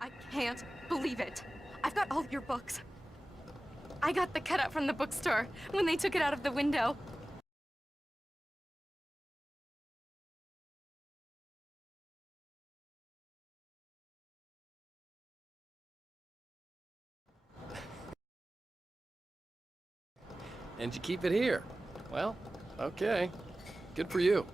I can't believe it. I've got all your books. I got the cutout from the bookstore when they took it out of the window. And you keep it here. Well, okay. Good for you.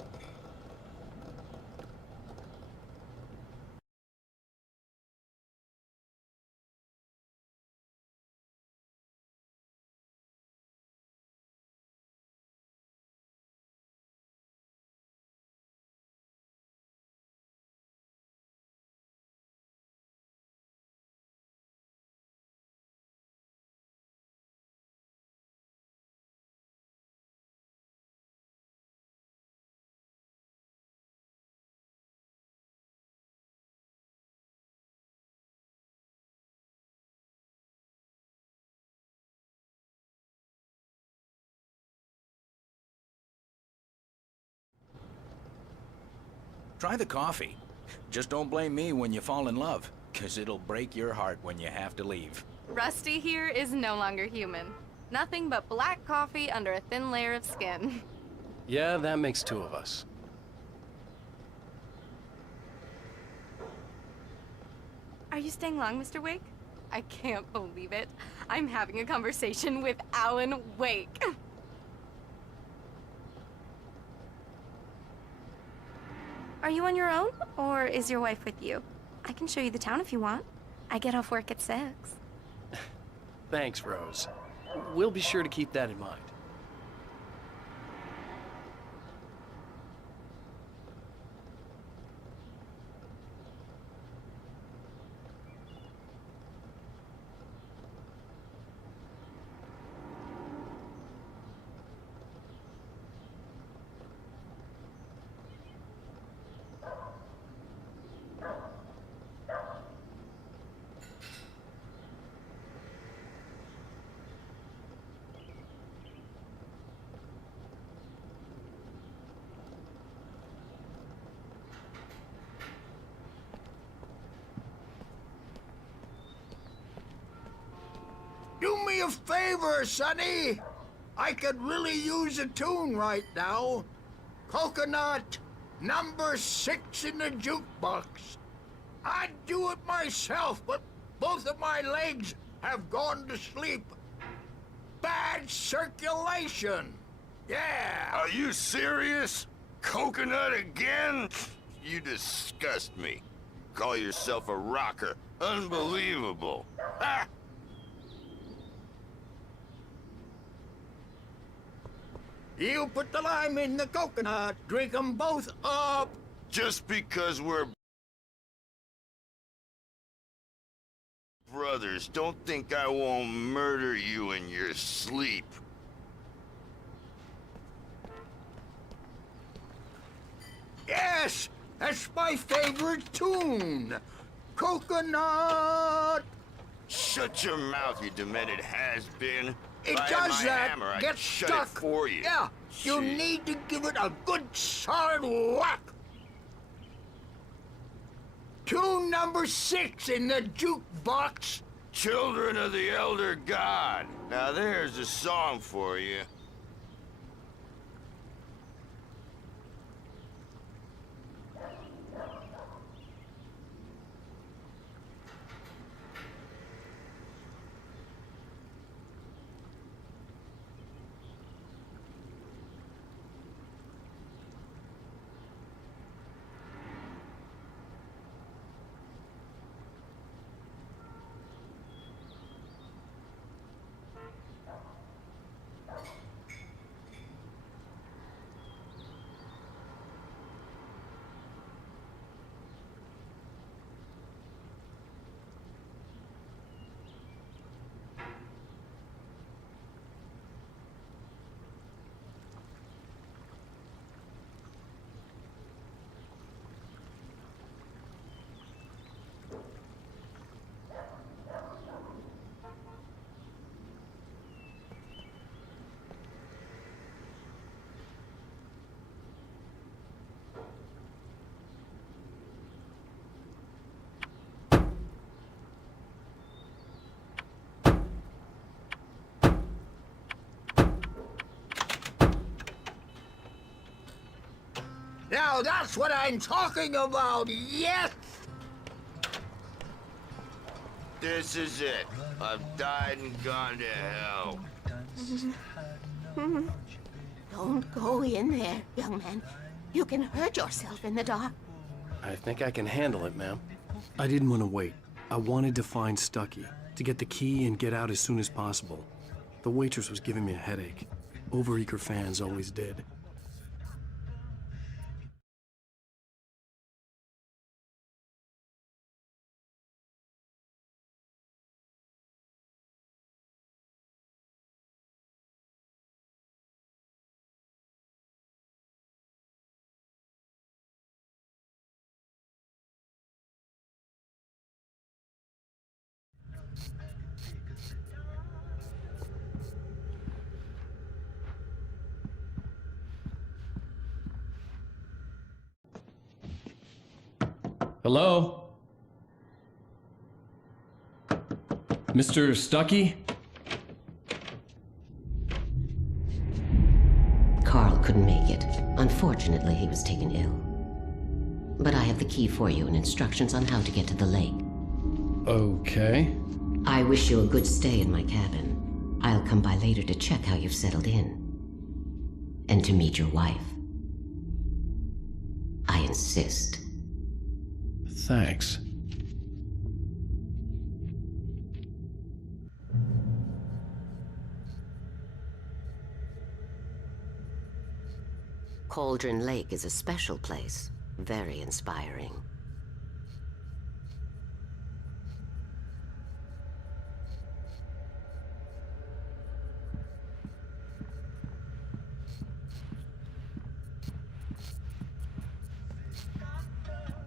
Try the coffee. Just don't blame me when you fall in love, 'cause it'll break your heart when you have to leave. Rusty here is no longer human. Nothing but black coffee under a thin layer of skin. Yeah, that makes two of us. Are you staying long, Mr. Wake? I can't believe it. I'm having a conversation with Alan Wake. Are you on your own, or is your wife with you? I can show you the town if you want. I get off work at 6. Thanks, Rose. We'll be sure to keep that in mind. Do me a favor, Sonny. I could really use a tune right now. Coconut, number 6 in the jukebox. I'd do it myself, but both of my legs have gone to sleep. Bad circulation. Yeah. Are you serious? Coconut again? You disgust me. Call yourself a rocker. Unbelievable. Ha! You put the lime in the coconut. Drink 'em both up. Just because we're brothers, don't think I won't murder you in your sleep. Yes, that's my favorite tune. Coconut. Shut your mouth, you demented has-been. It If I had does my that. hammer, I'd Get shut stuck. it for you. Yeah, you Gee. need to give it a good solid whack. Tune number 6 in the jukebox. Children of the Elder God. Now there's a song for you. Now that's what I'm talking about, yes! This is it. I've died and gone to hell. Don't go in there, young man. You can hurt yourself in the dark. I think I can handle it, ma'am. I didn't want to wait. I wanted to find Stucky, to get the key and get out as soon as possible. The waitress was giving me a headache. Overeager fans always did. Hello? Mr. Stucky? Carl couldn't make it. Unfortunately, he was taken ill. But I have the key for you and instructions on how to get to the lake. Okay. I wish you a good stay in my cabin. I'll come by later to check how you've settled in. And to meet your wife. I insist. Thanks. Cauldron Lake is a special place. Very inspiring.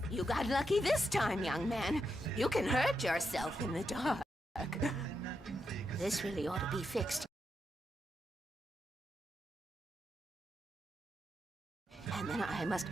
You got lucky this time, young man. You can hurt yourself in the dark. This really ought to be fixed. And then I must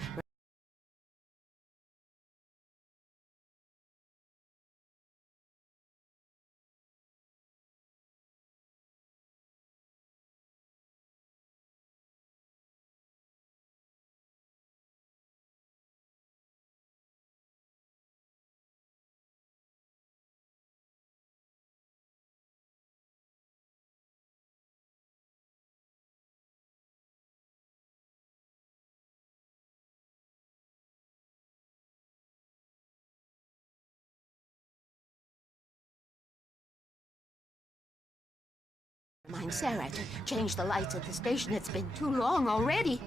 remind Sarah to change the lights at the station. It's been too long already.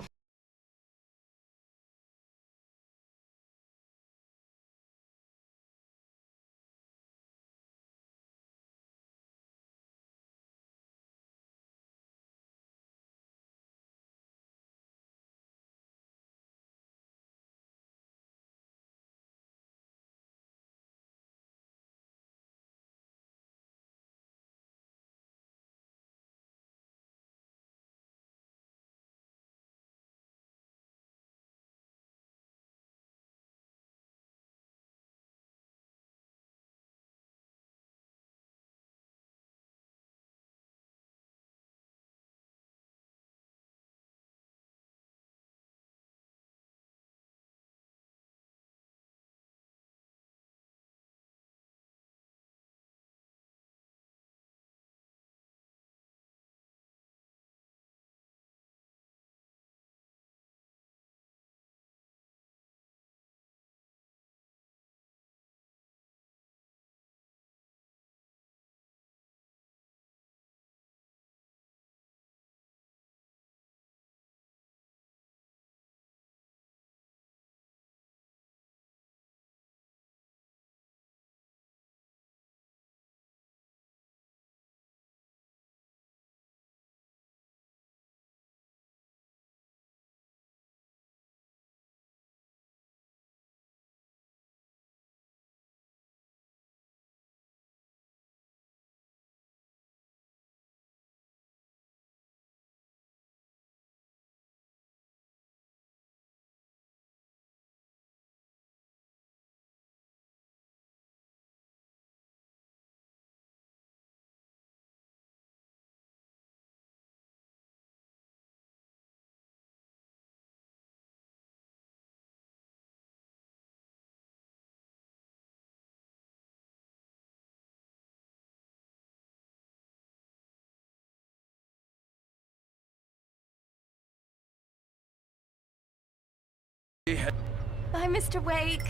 Bye, Mr. Wake.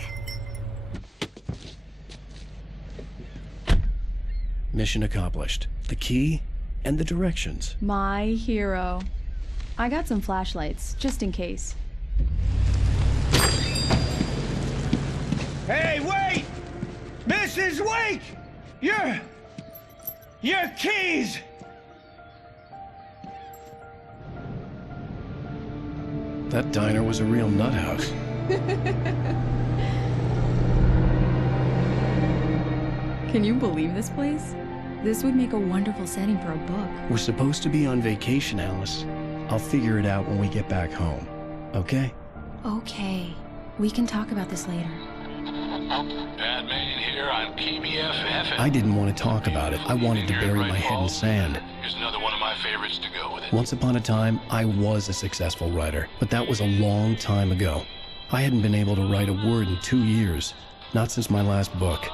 Mission accomplished. The key and the directions. My hero. I got some flashlights, just in case. Hey, wait! Mrs. Wake! Your keys! That diner was a real nut house. Can you believe this place? This would make a wonderful setting for a book. We're supposed to be on vacation, Alice. I'll figure it out when we get back home. Okay? Okay. We can talk about this later. Bad man here on PBFF. I didn't want to talk about it. I wanted to bury my head in sand. Here's another one of my favorites to go with it. Once upon a time, I was a successful writer, but that was a long time ago. I hadn't been able to write a word in 2 years. Not since my last book.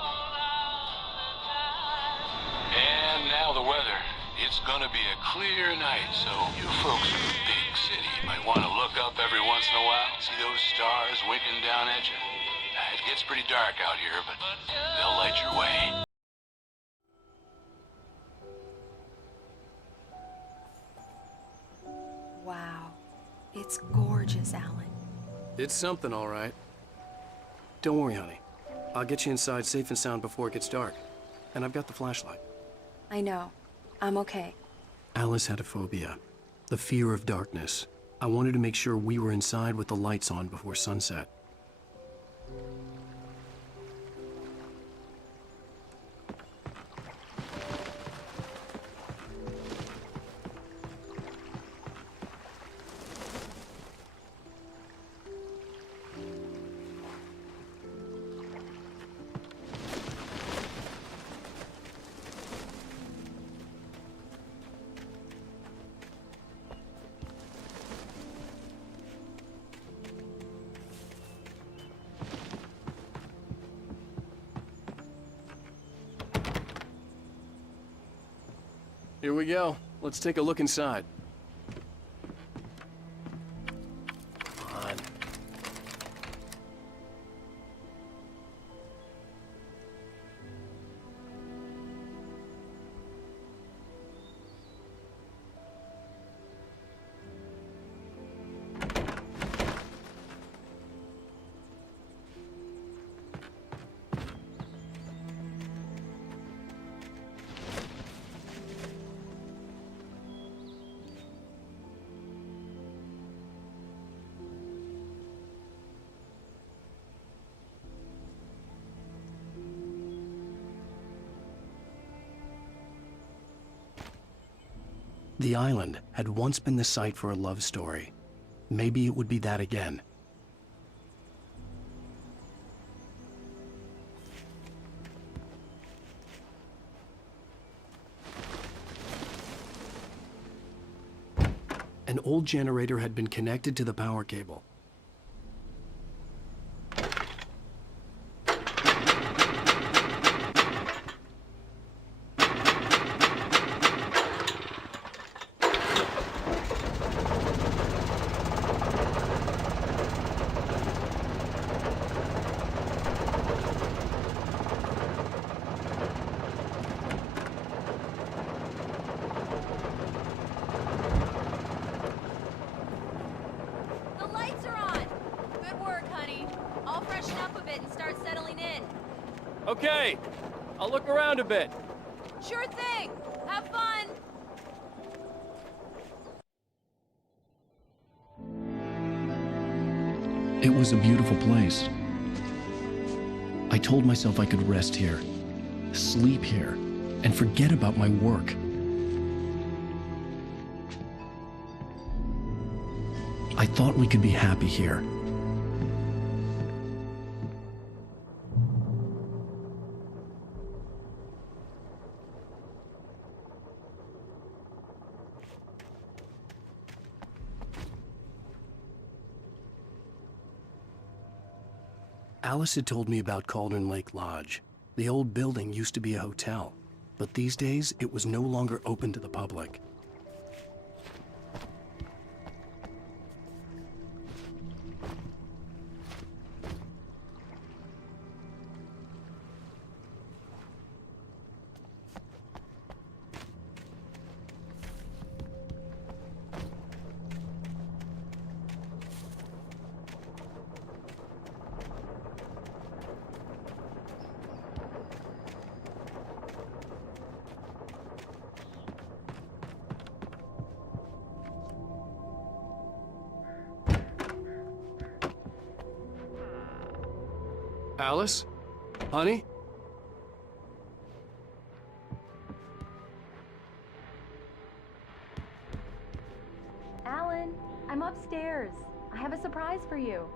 And now the weather. It's gonna be a clear night, so you folks in the big city might want to look up every once in a while. See those stars winking down at you? It gets pretty dark out here, but they'll light your way. Wow. It's gorgeous, Alan. It's something, all right. Don't worry, honey. I'll get you inside safe and sound before it gets dark. And I've got the flashlight. I know. I'm okay. Alice had a phobia. The fear of darkness. I wanted to make sure we were inside with the lights on before sunset. Here we go. Let's take a look inside. Come on. The island had once been the site for a love story. Maybe it would be that again. An old generator had been connected to the power cable. The lights are on! Good work, honey. I'll freshen up a bit and start settling in. Okay, I'll look around a bit. Sure thing! Have fun! It was a beautiful place. I told myself I could rest here, sleep here, and forget about my work. I thought we could be happy here. Alice had told me about Cauldron Lake Lodge. The old building used to be a hotel, but these days it was no longer open to the public. Alice? Honey? Alan, I'm upstairs. I have a surprise for you.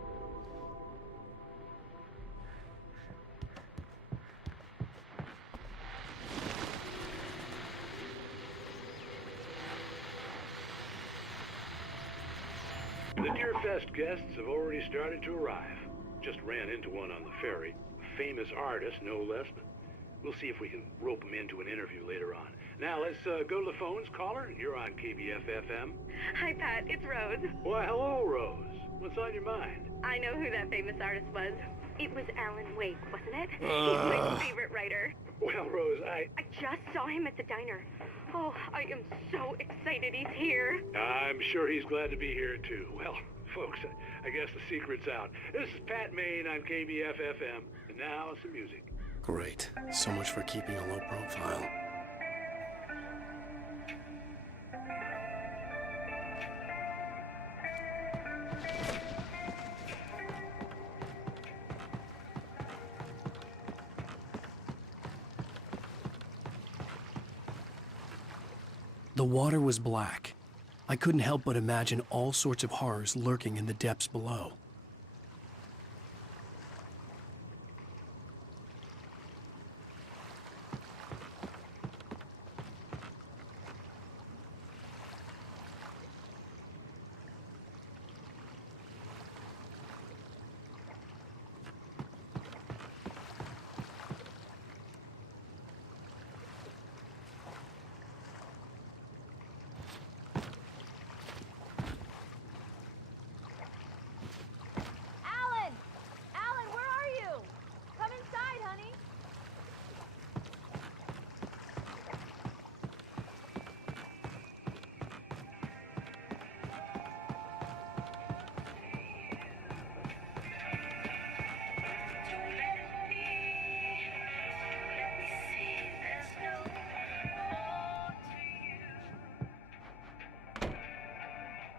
The Deerfest guests have already started to arrive. Just ran into one on the ferry. A famous artist, no less, but we'll see if we can rope him into an interview later on. Now, let's go to the phones. Caller, you're on KBF-FM. Hi, Pat. It's Rose. Why, hello, Rose. What's on your mind? I know who that famous artist was. It was Alan Wake, wasn't it? He's my favorite writer. Well, Rose, I just saw him at the diner. Oh, I am so excited he's here. I'm sure he's glad to be here, too. Well, folks, I guess the secret's out. This is Pat Maine on KBF-FM, and now some music. Great. So much for keeping a low profile. The water was black. I couldn't help but imagine all sorts of horrors lurking in the depths below.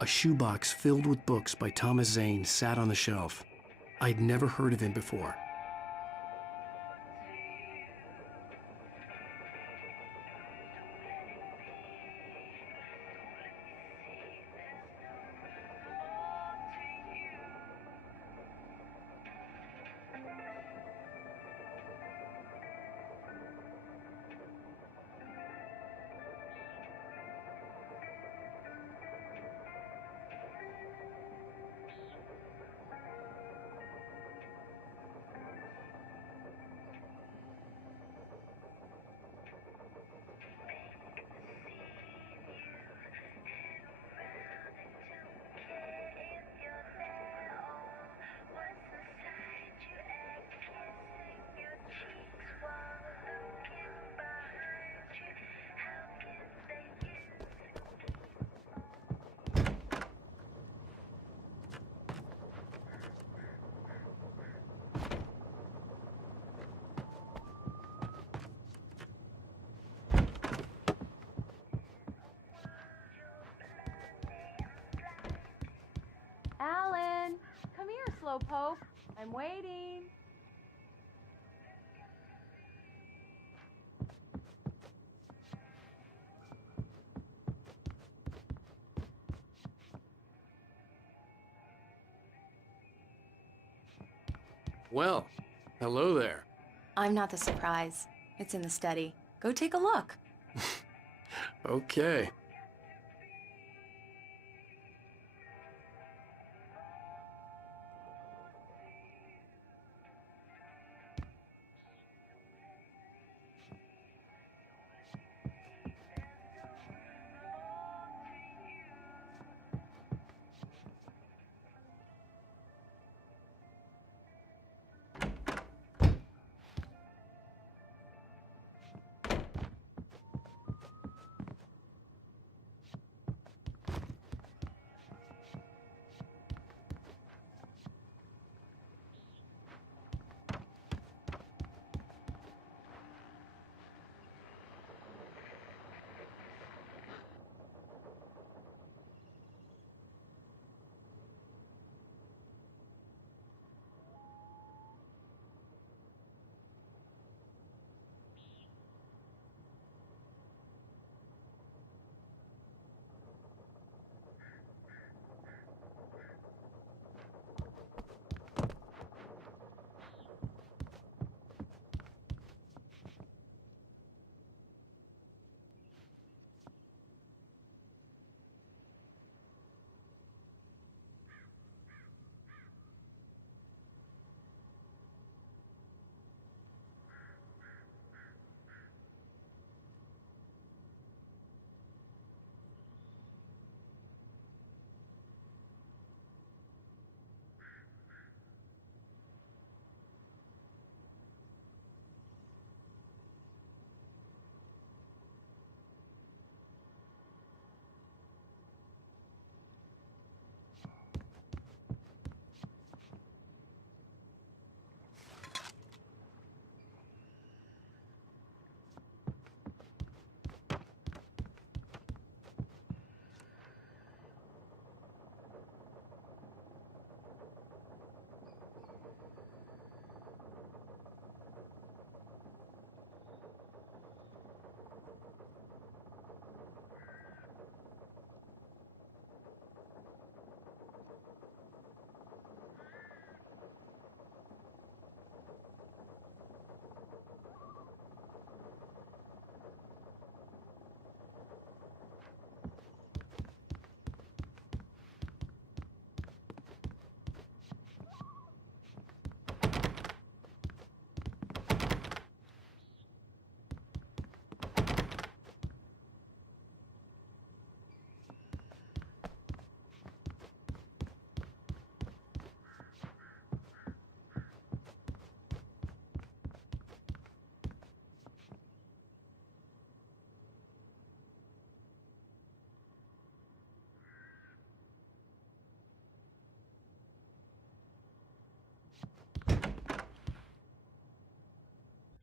A shoebox filled with books by Thomas Zane sat on the shelf. I'd never heard of him before. Alan, come here, Slowpoke. I'm waiting. Well, hello there. I'm not the surprise. It's in the study. Go take a look. Okay.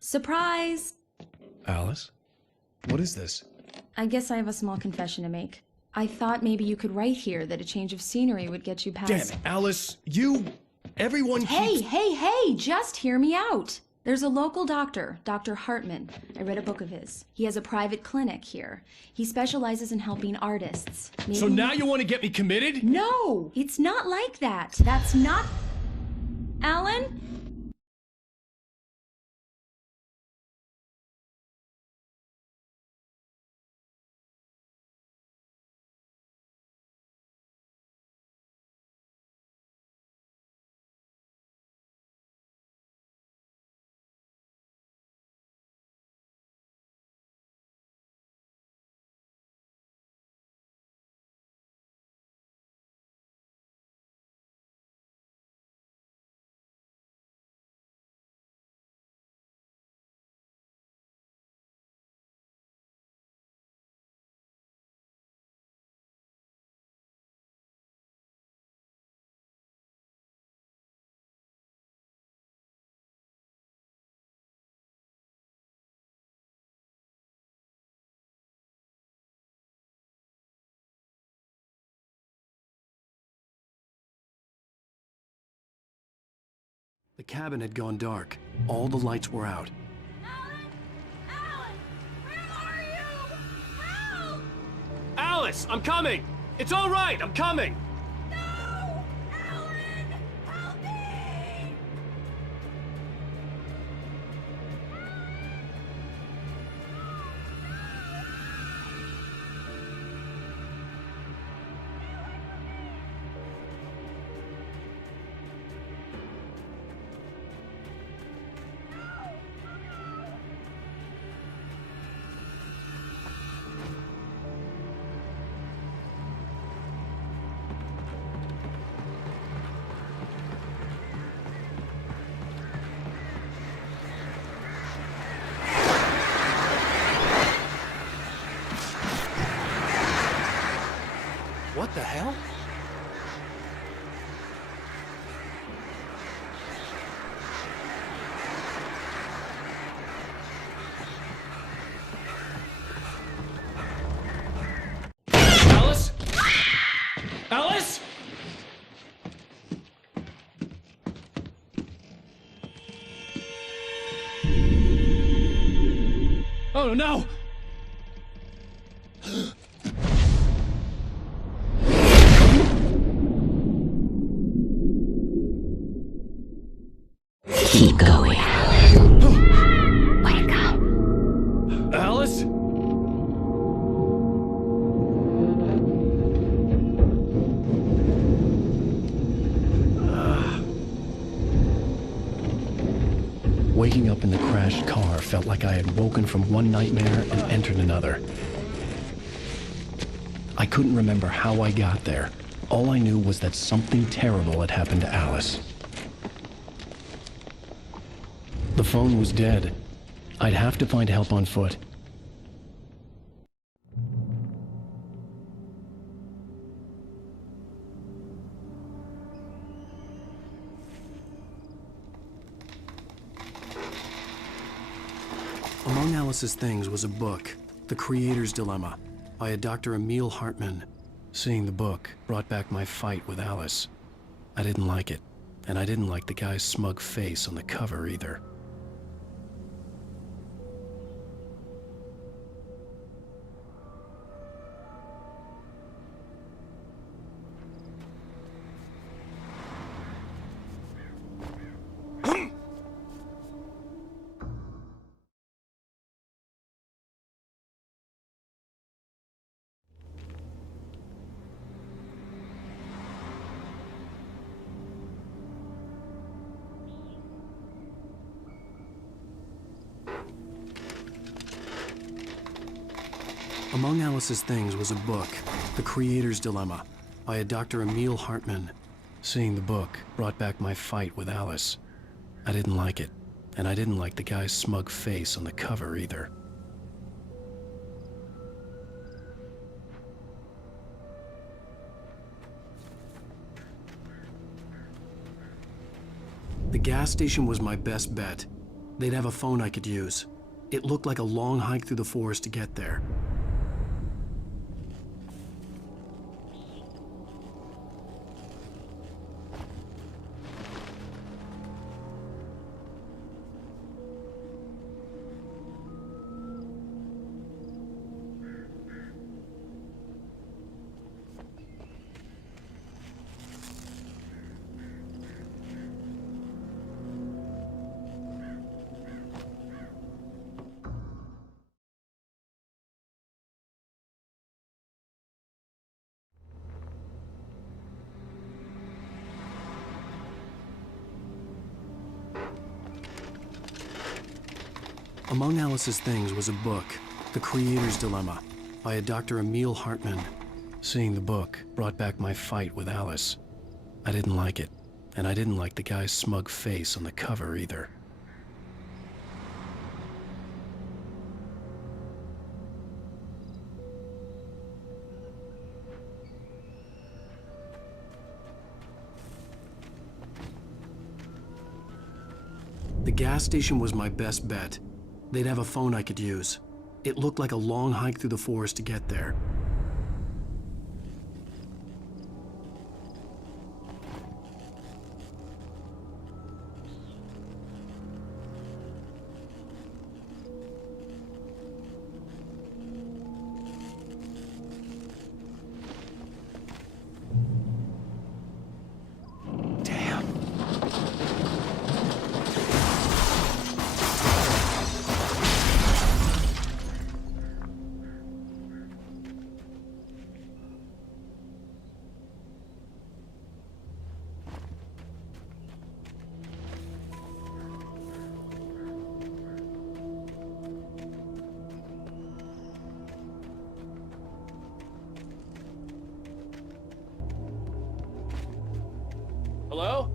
Surprise! Alice? What is this? I guess I have a small confession to make. I thought maybe you could write here that a change of scenery would get you past... Damn it, Alice! Everyone Hey, keeps... hey! Just hear me out! There's a local doctor, Dr. Hartman. I read a book of his. He has a private clinic here. He specializes in helping artists. So now you want to get me committed? No! It's not like that. That's not... Alan? The cabin had gone dark. All the lights were out. Alice, I'm coming! It's all right, I'm coming! What the hell? Alice? Alice? Oh no! Keep going. Wake up. Alice? Waking up in the crashed car felt like I had woken from one nightmare and entered another. I couldn't remember how I got there. All I knew was that something terrible had happened to Alice. The phone was dead. I'd have to find help on foot. Among Alice's things was a book, The Creator's Dilemma, by a Dr. Emil Hartman. Seeing the book brought back my fight with Alice. I didn't like it, and I didn't like the guy's smug face on the cover either. Among Alice's things was a book, The Creator's Dilemma, by a Dr. Emil Hartman. Seeing the book brought back my fight with Alice. I didn't like it, and I didn't like the guy's smug face on the cover either. The gas station was my best bet. They'd have a phone I could use. It looked like a long hike through the forest to get there. Among Alice's things was a book, The Creator's Dilemma, by a Dr. Emil Hartman. Seeing the book brought back my fight with Alice. I didn't like it, and I didn't like the guy's smug face on the cover either. The gas station was my best bet. They'd have a phone I could use. It looked like a long hike through the forest to get there. Hello?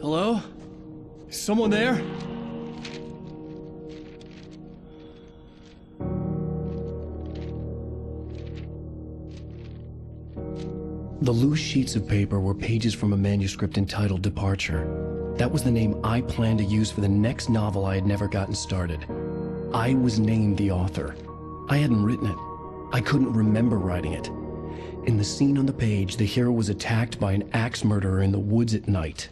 Hello? Is someone there? The loose sheets of paper were pages from a manuscript entitled Departure. That was the name I planned to use for the next novel I had never gotten started. I was named the author. I hadn't written it. I couldn't remember writing it. In the scene on the page, the hero was attacked by an axe murderer in the woods at night.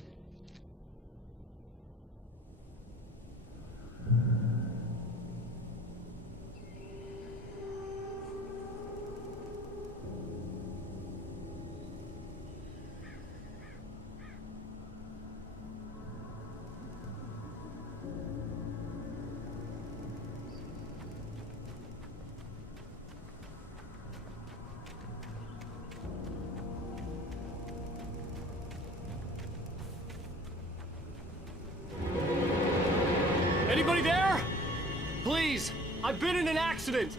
Anybody there? Please, I've been in an accident.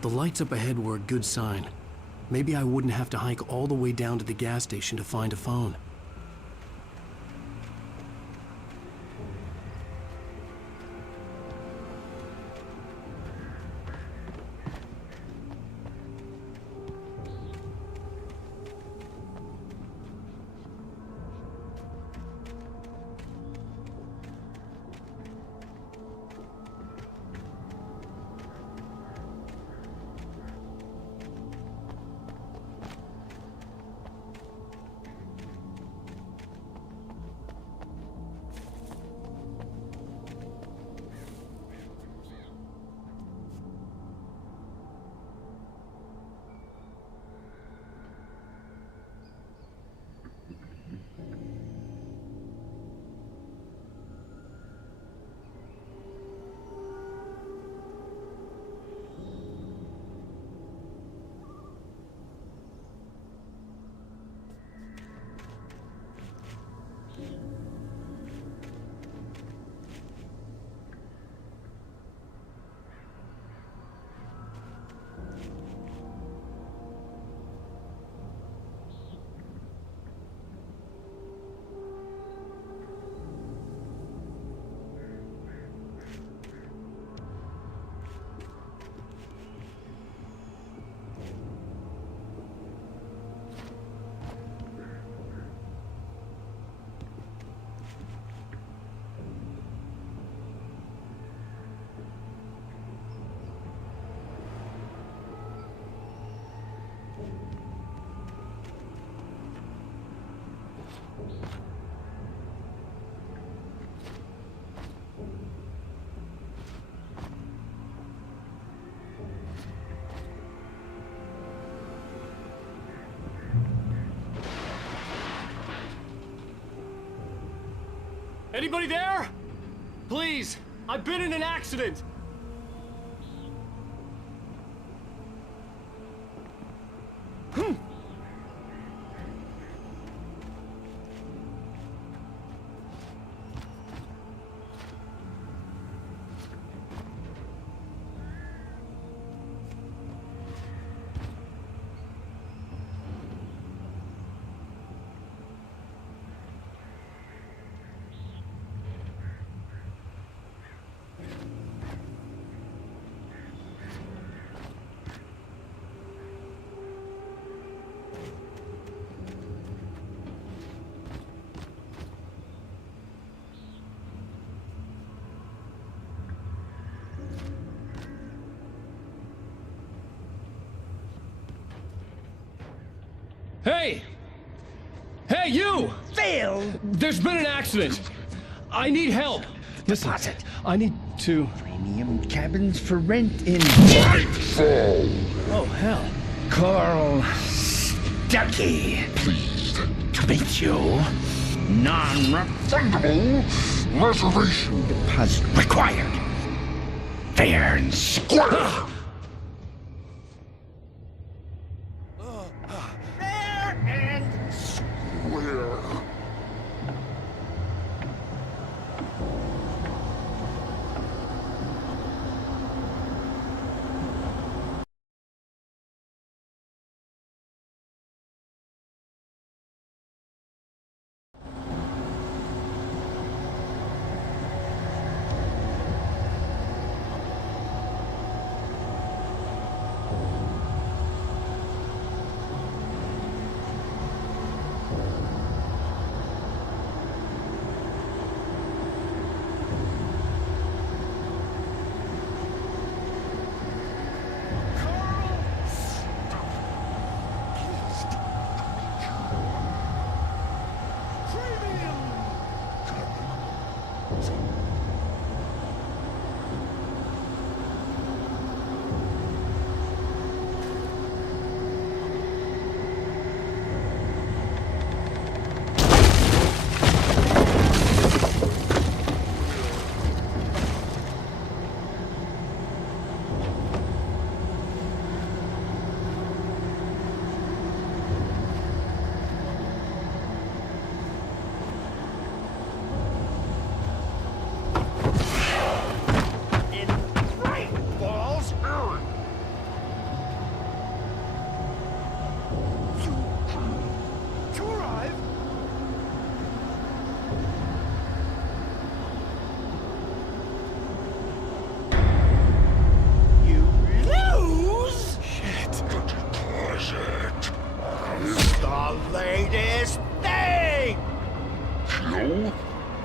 The lights up ahead were a good sign. Maybe I wouldn't have to hike all the way down to the gas station to find a phone. Anybody there? Please, I've been in an accident. Hey! Hey, you! Phil! There's been an accident. I need help. Listen, I need to... Premium cabins for rent in... Nightfall! Oh, hell. Carl Stuckey. Pleased To meet you. Non-refundable reservation deposit required. Fair and square.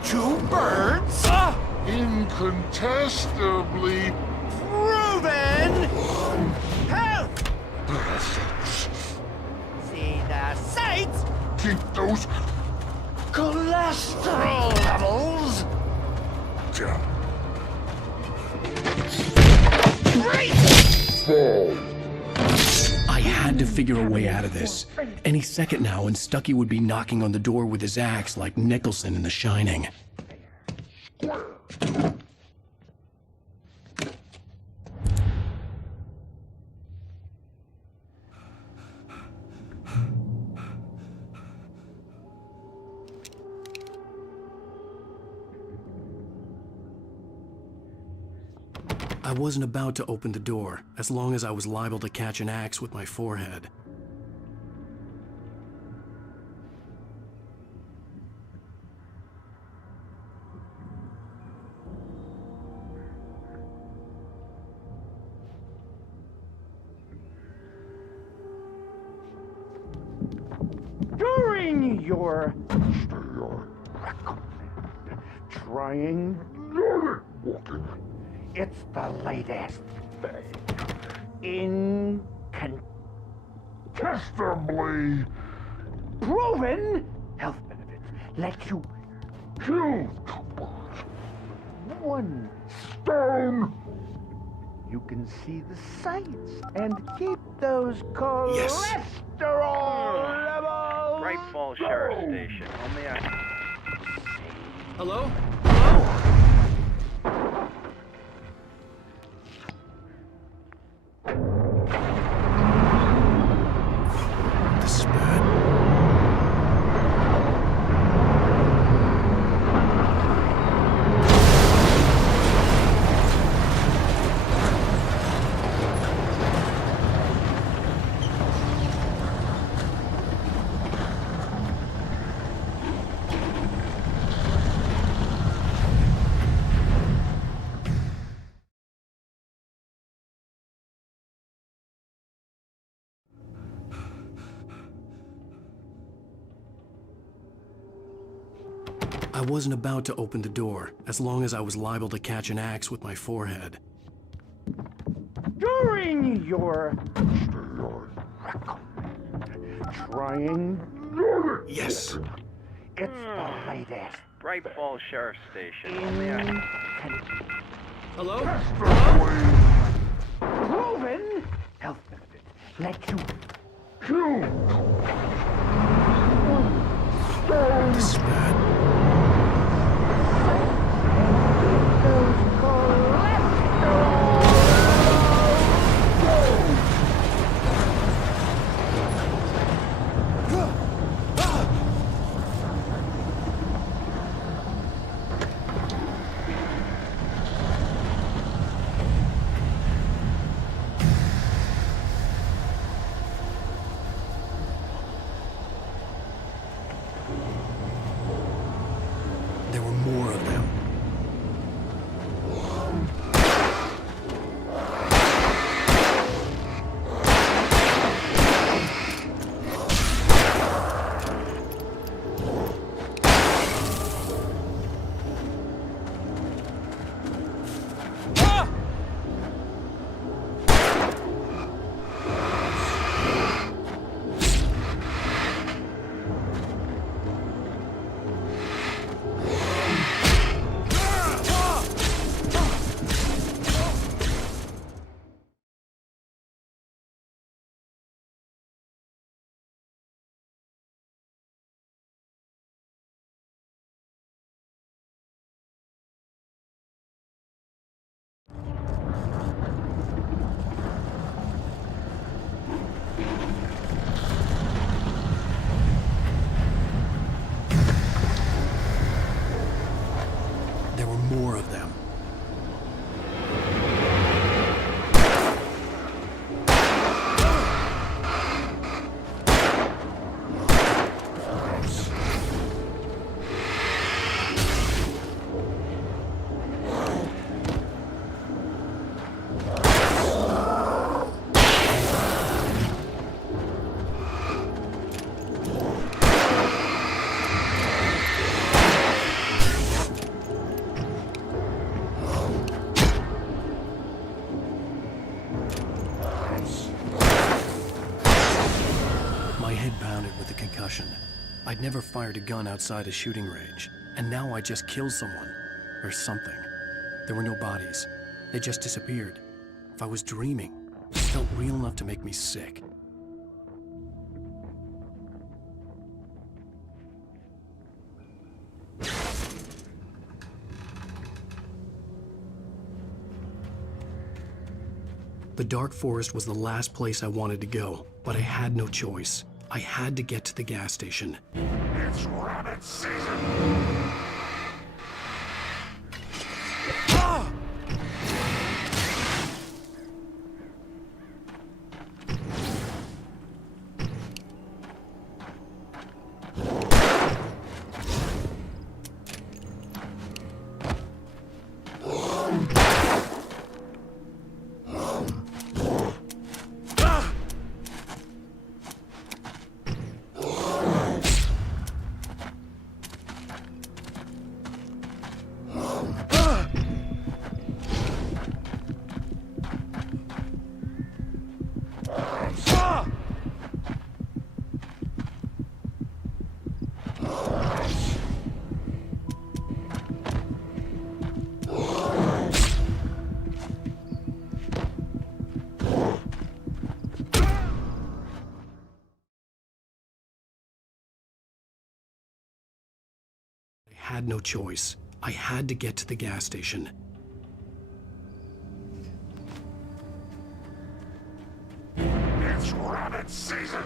Two birds? incontestably Proven! Help! See the sights? keep those Cholesterol levels! down. Fall! I had to figure a way out of this. Any second now, and Stuckey would be knocking on the door with his axe like Nicholson in The Shining. I wasn't about to open the door, as long as I was liable to catch an axe with my forehead. During your trying Walking. it's the latest Testably proven health benefits let you kill one stone. you can see the sights and keep those cholesterol levels. Great Falls Sheriff Station. Only Hello? Hello? This is bad. I wasn't about to open the door, as long as I was liable to catch an axe with my forehead. During your trying. Yes. It's the latest. Bright Falls Sheriff Station. Hello? Proven health benefits let you choose. This is bad. There were more of them. There were more of them. My head pounded with the concussion. I'd never fired a gun outside a shooting range, and now I just killed someone. Or something. There were no bodies. They just disappeared. If I was dreaming, it felt real enough to make me sick. The dark forest was the last place I wanted to go, but I had no choice. I had to get to the gas station. It's rabbit season. had no choice. I had to get to the gas station. It's rabbit season!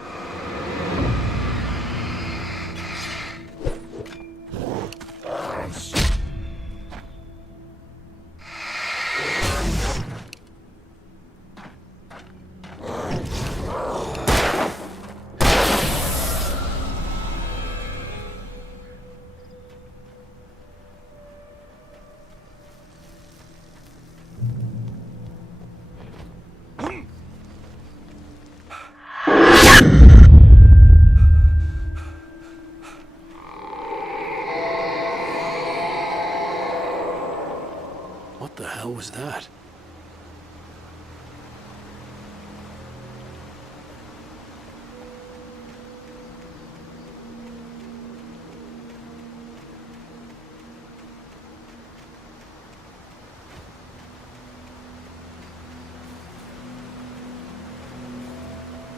What the hell was that?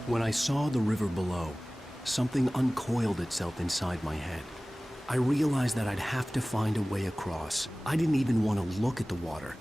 When I saw the river below, something uncoiled itself inside my head. I realized that I'd have to find a way across. I didn't even want to look at the water.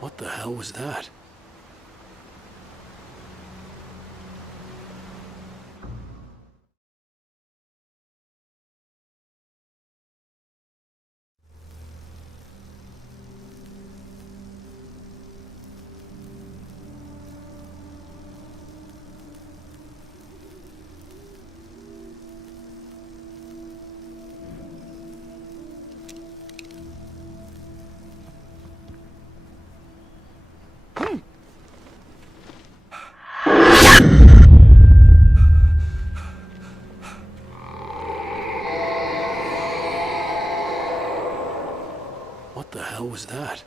What the hell was that? What the hell was that?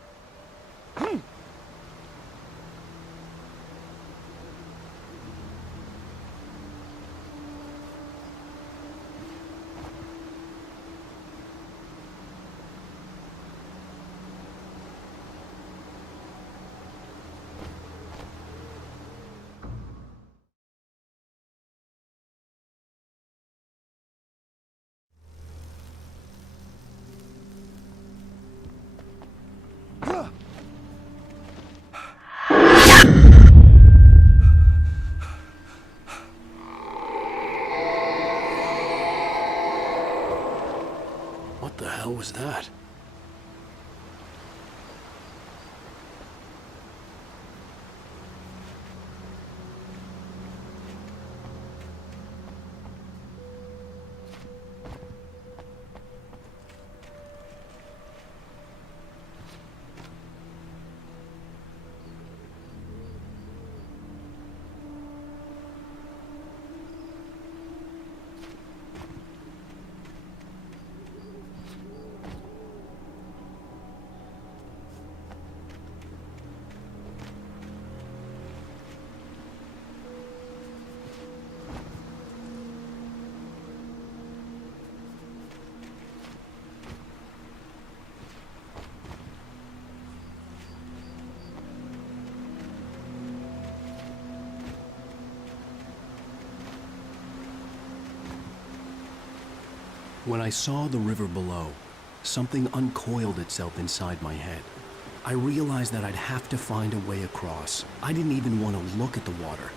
What the hell was that? When I saw the river below, something uncoiled itself inside my head. I realized that I'd have to find a way across. I didn't even want to look at the water.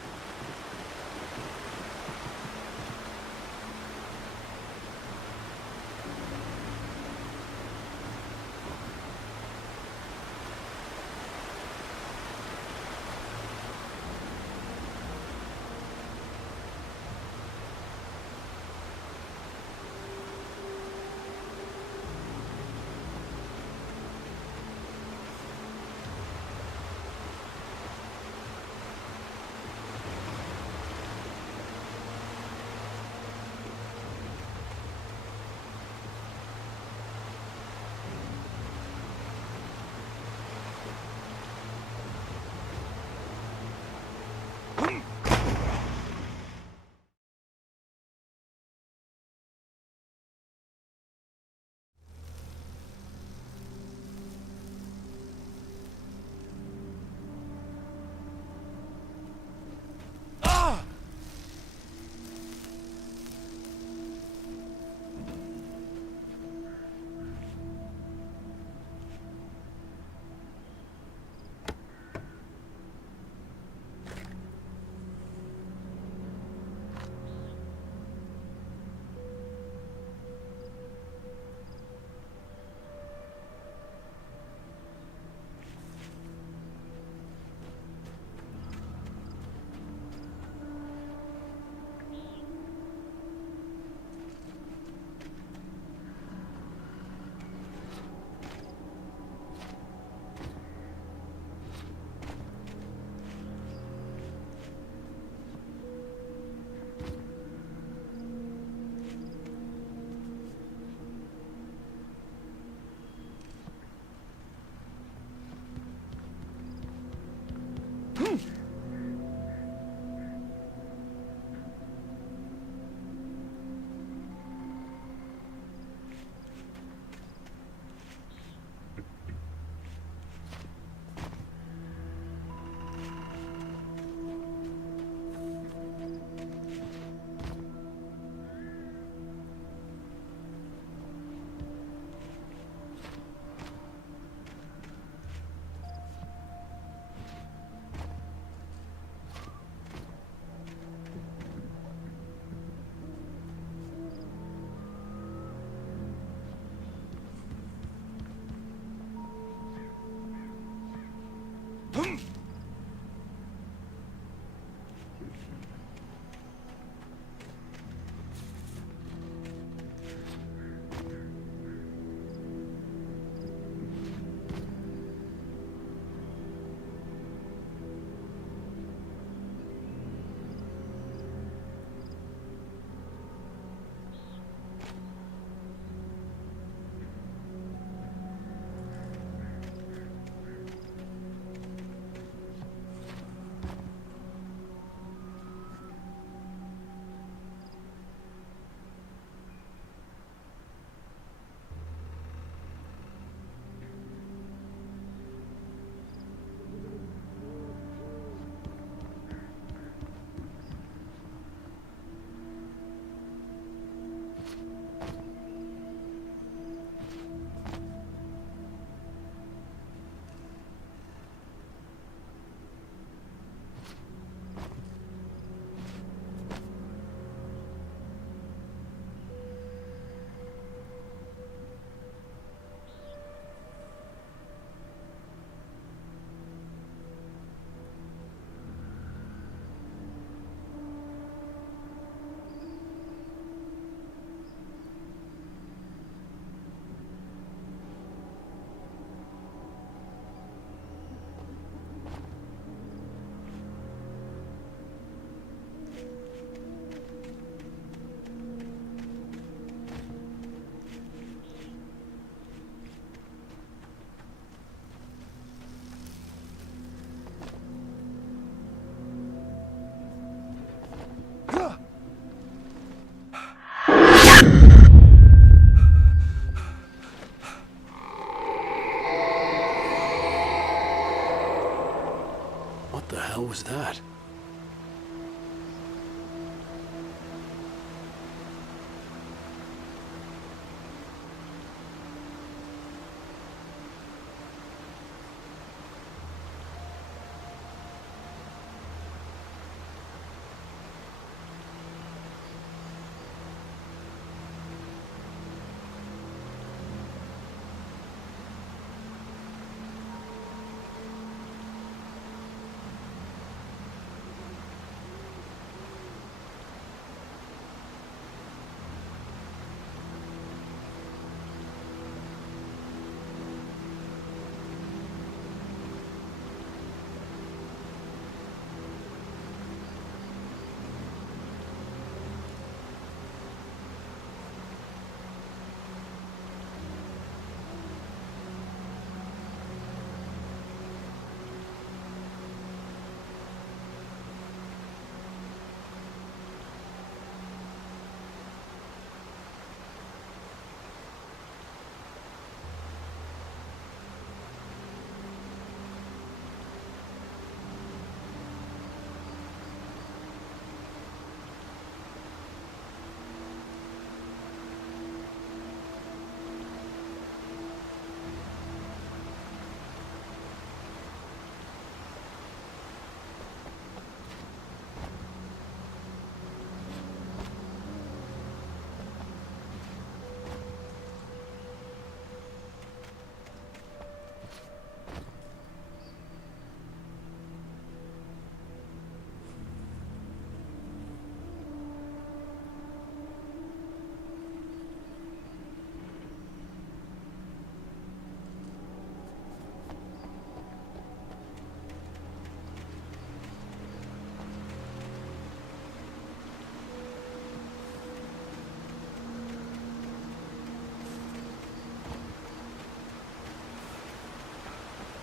What the hell was that?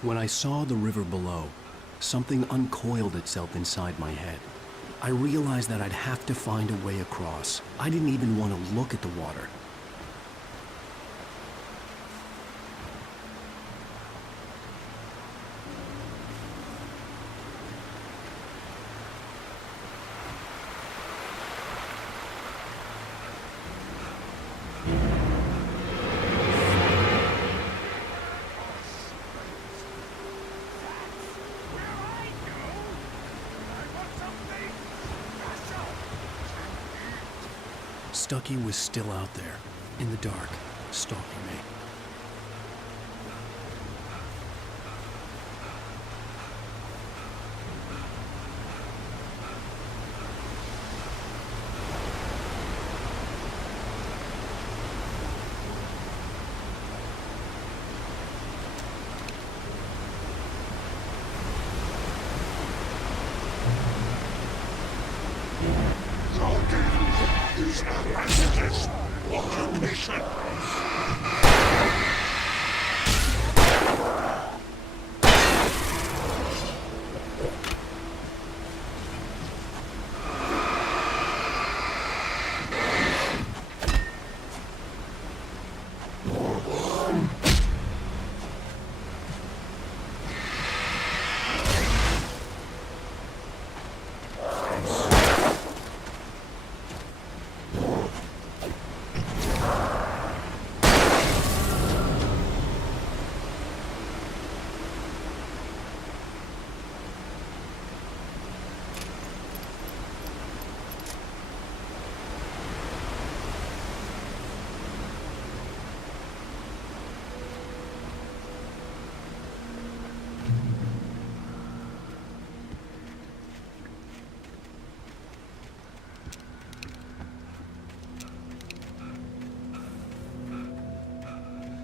When I saw the river below, something uncoiled itself inside my head. I realized that I'd have to find a way across. I didn't even want to look at the water. Stucky was still out there, in the dark, stalking me.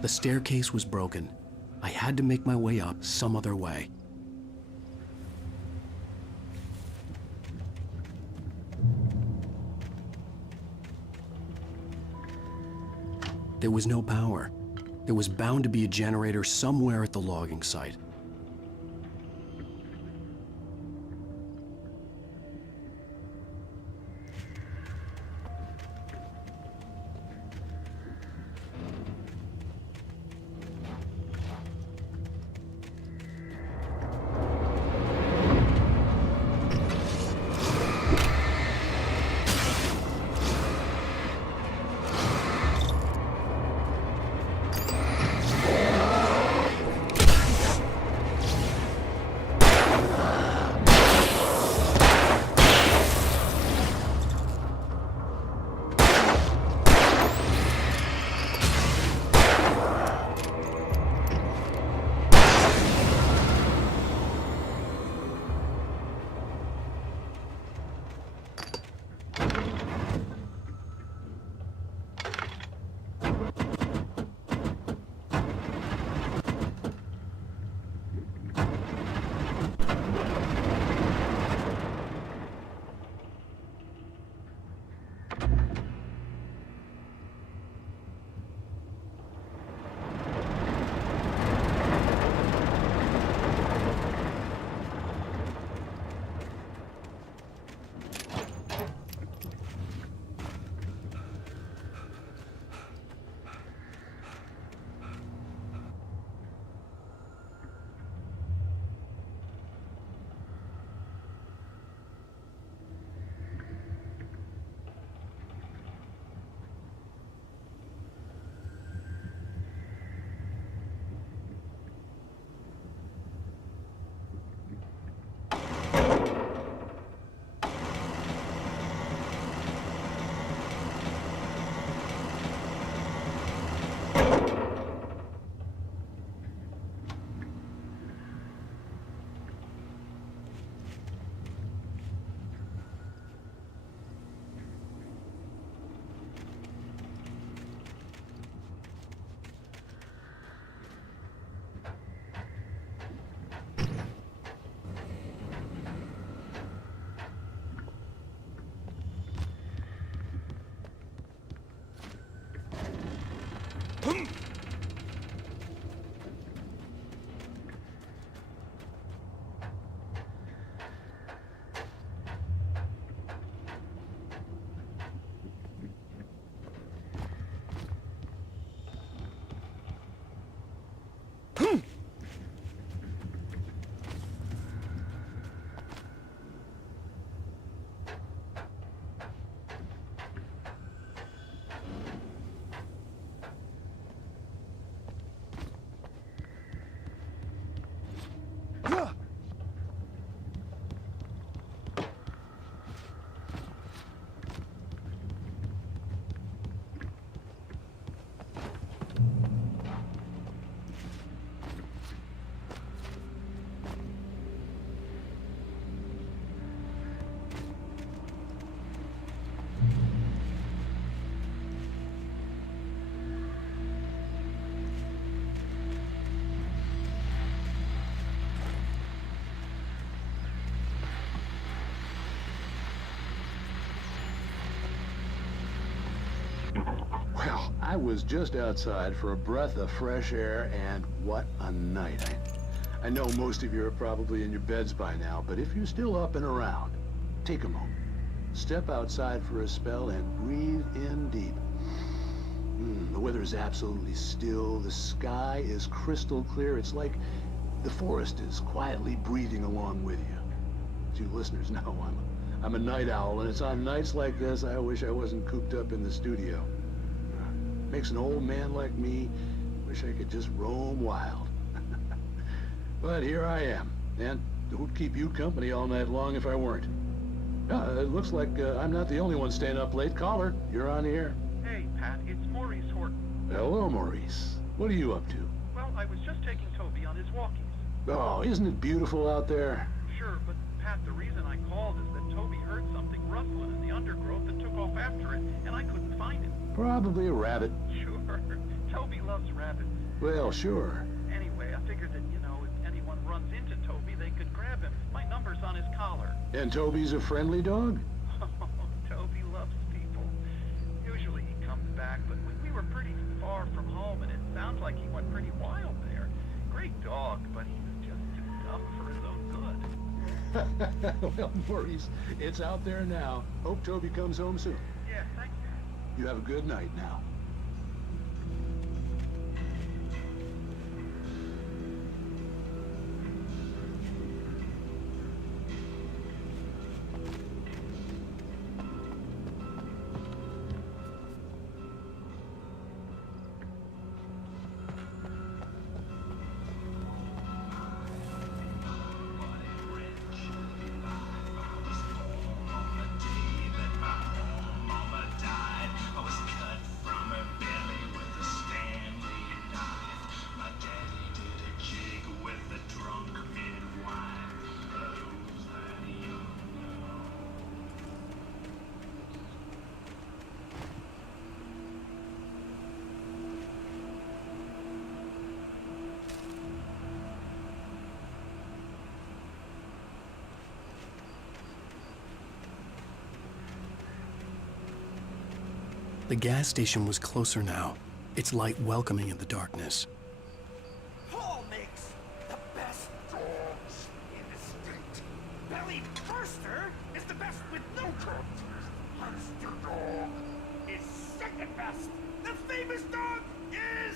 The staircase was broken. I had to make my way up some other way. There was no power. There was bound to be a generator somewhere at the logging site. I was just outside for a breath of fresh air, and what a night. I know most of you are probably in your beds by now, but if you're still up and around, take a moment. Step outside for a spell and breathe in deep. The weather is absolutely still. The sky is crystal clear. It's like the forest is quietly breathing along with you. As you listeners know, I'm a night owl, and it's on nights like this I wish I wasn't cooped up in the studio. Makes an old man like me wish I could just roam wild. But here I am, and who'd keep you company all night long if I weren't? It looks like I'm not the only one staying up late. Caller, you're on the air. Hey, Pat, it's Maurice Horton. Hello, Maurice. What are you up to? Well, I was just taking Toby on his walkies. Oh, isn't it beautiful out there? Sure, but Pat, the reason I called is that Toby heard something rustling in the undergrowth and took off after it, and I couldn't find it. Probably a rabbit. Sure. Toby loves rabbits. Well, sure. Anyway, I figured that, if anyone runs into Toby, they could grab him. My number's on his collar. And Toby's a friendly dog? Toby loves people. Usually he comes back, but we were pretty far from home, and it sounds like he went pretty wild there. Great dog, but he was just too dumb for his own good. Well, Maurice, it's out there now. Hope Toby comes home soon. Yeah, thanks. You have a good night now. The gas station was closer now, its light welcoming in the darkness. Paul makes the best dogs in the state. Belly Burster is the best with no coat. Monster Dog is second best. The famous dog is...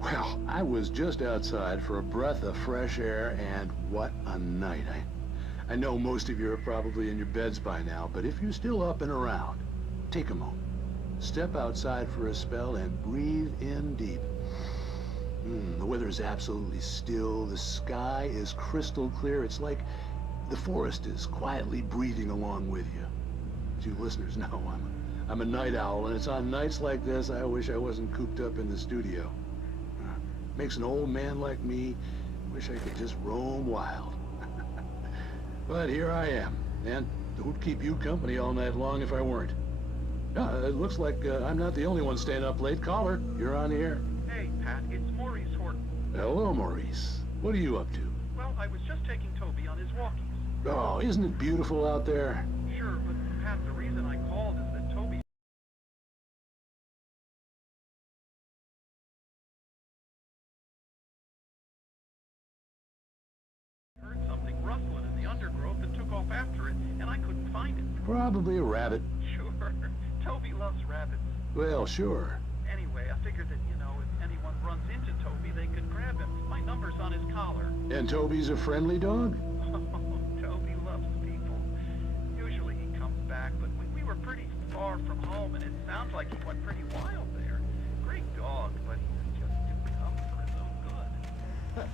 Well, I was just outside for a breath of fresh air, and what a night. I know most of you are probably in your beds by now, but if you're still up and around, take a moment. Step outside for a spell and breathe in deep. The weather is absolutely still. The sky is crystal clear. It's like the forest is quietly breathing along with you. As you listeners know, I'm a night owl, and it's on nights like this I wish I wasn't cooped up in the studio. Makes an old man like me wish I could just roam wild. But here I am, and who'd keep you company all night long if I weren't? It looks like I'm not the only one staying up late. Caller, you're on the air. Hey, Pat, it's Maurice Horton. Hello, Maurice. What are you up to? Well, I was just taking Toby on his walkies. Oh, isn't it beautiful out there? Sure, but Pat, the reason I called is that Toby heard something rustling in the undergrowth and took off after it, and I couldn't find it. Probably a rabbit. Sure. Toby loves rabbits. Well, sure. Anyway, I figured that, if anyone runs into Toby, they could grab him. My number's on his collar. And Toby's a friendly dog? Toby loves people. Usually he comes back, but we were pretty far from home, and it sounds like he went pretty wild there. Great dog, but he's just too tough for his own good.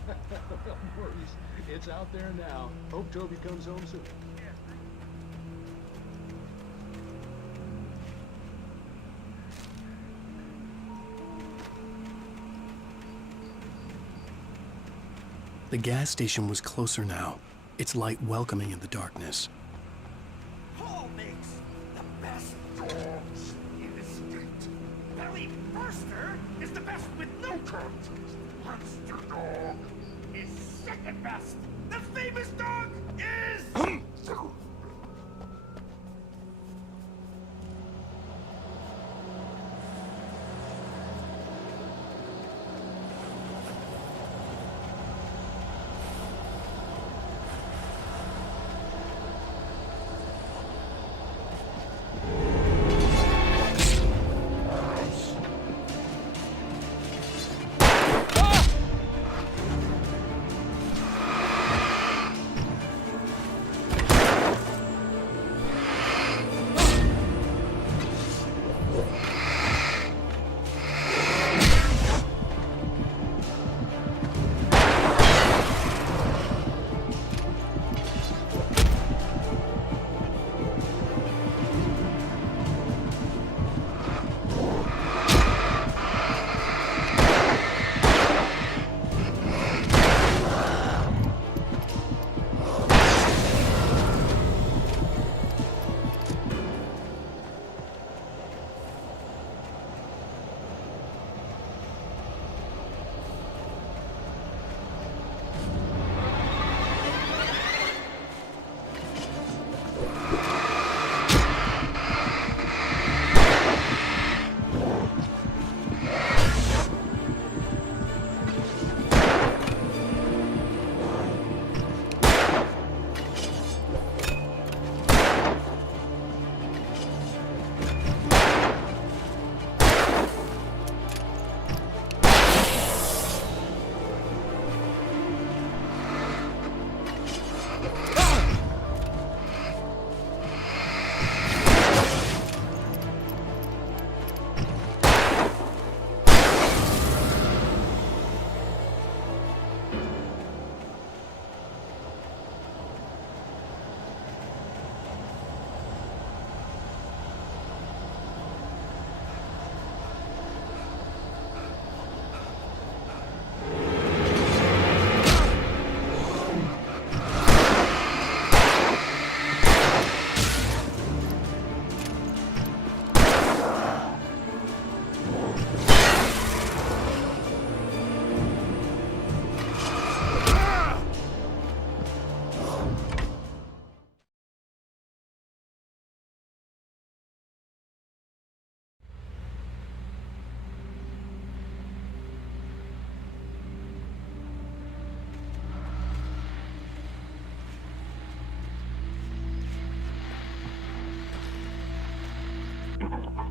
Maurice, it's out there now. Hope Toby comes home soon. The gas station was closer now, its light welcoming in the darkness. Paul makes the best dogs in the state. Belly Burster is the best with no coat. Monster Dog is second best. The famous dog is...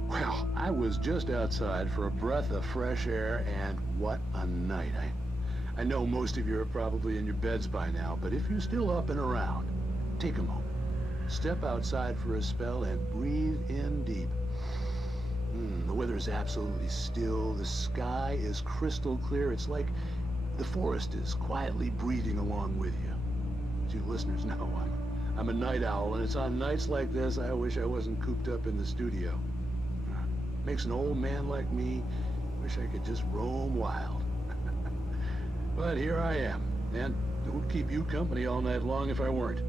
Well, I was just outside for a breath of fresh air, and what a night. I know most of you are probably in your beds by now, but if you're still up and around, Take him home. Step outside for a spell and breathe in deep. The weather is absolutely still. The sky is crystal clear. It's like the forest is quietly breathing along with you. As you listeners know, I'm a night owl, and it's on nights like this I wish I wasn't cooped up in the studio. Makes an old man like me wish I could just roam wild. But here I am, and it would keep you company all night long if I weren't.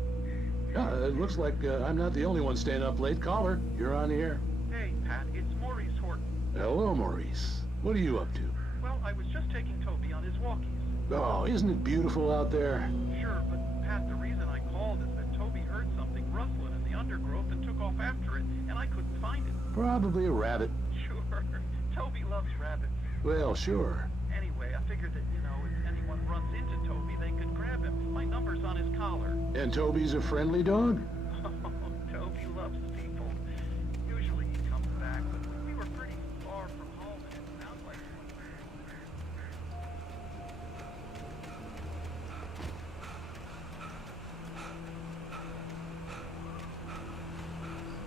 It looks like I'm not the only one staying up late. Caller, you're on the air. Hey, Pat, it's Maurice Horton. Hello, Maurice. What are you up to? Well, I was just taking Toby on his walkies. Oh, isn't it beautiful out there? Sure, but Pat, the reason I called is that Toby heard something rustling in the undergrowth and took off after it, and I couldn't find it. Probably a rabbit. Sure. Toby loves rabbits. Well, sure. Anyway, I figured that, if anyone runs into Toby, they could grab him. My number's on his collar. And Toby's a friendly dog? Toby loves people. Usually he comes back, but we were pretty far from home, and it sounds like...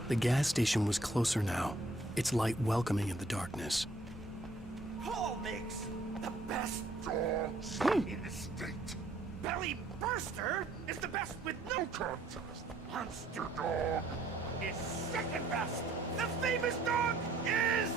The gas station was closer now, its light welcoming in the darkness. Paul makes the best dogs in the state. Belly Burster is the best with no contest. Monster Dog is second best. The famous dog is...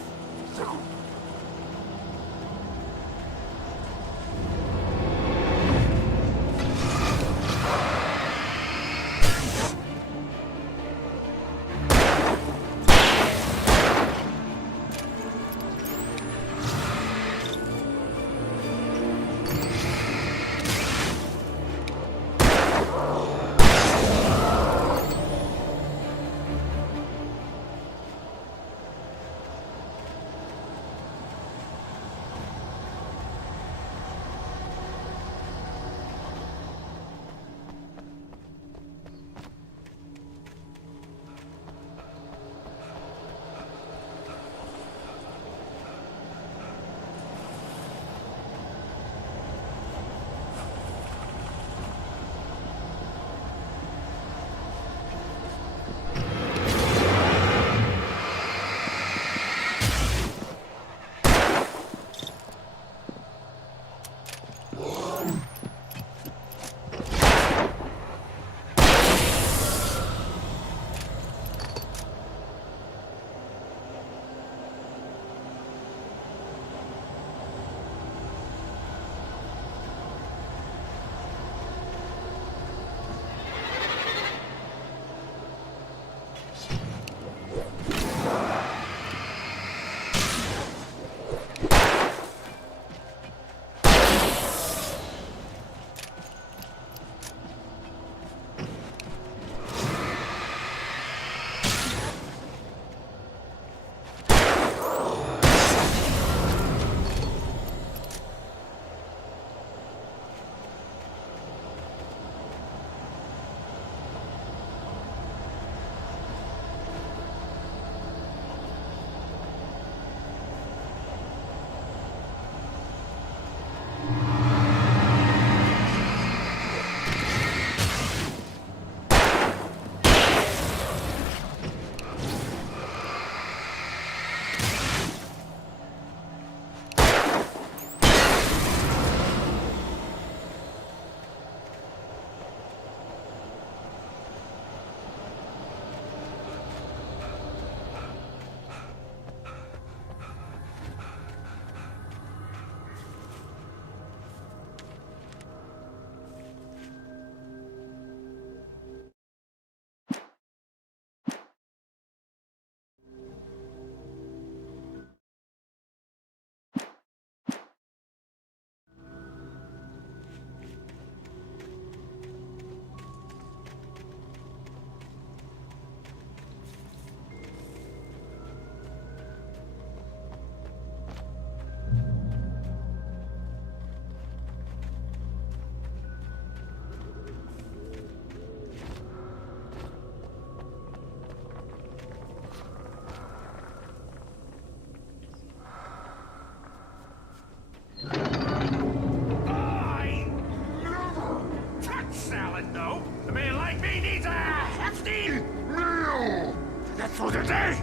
for the day!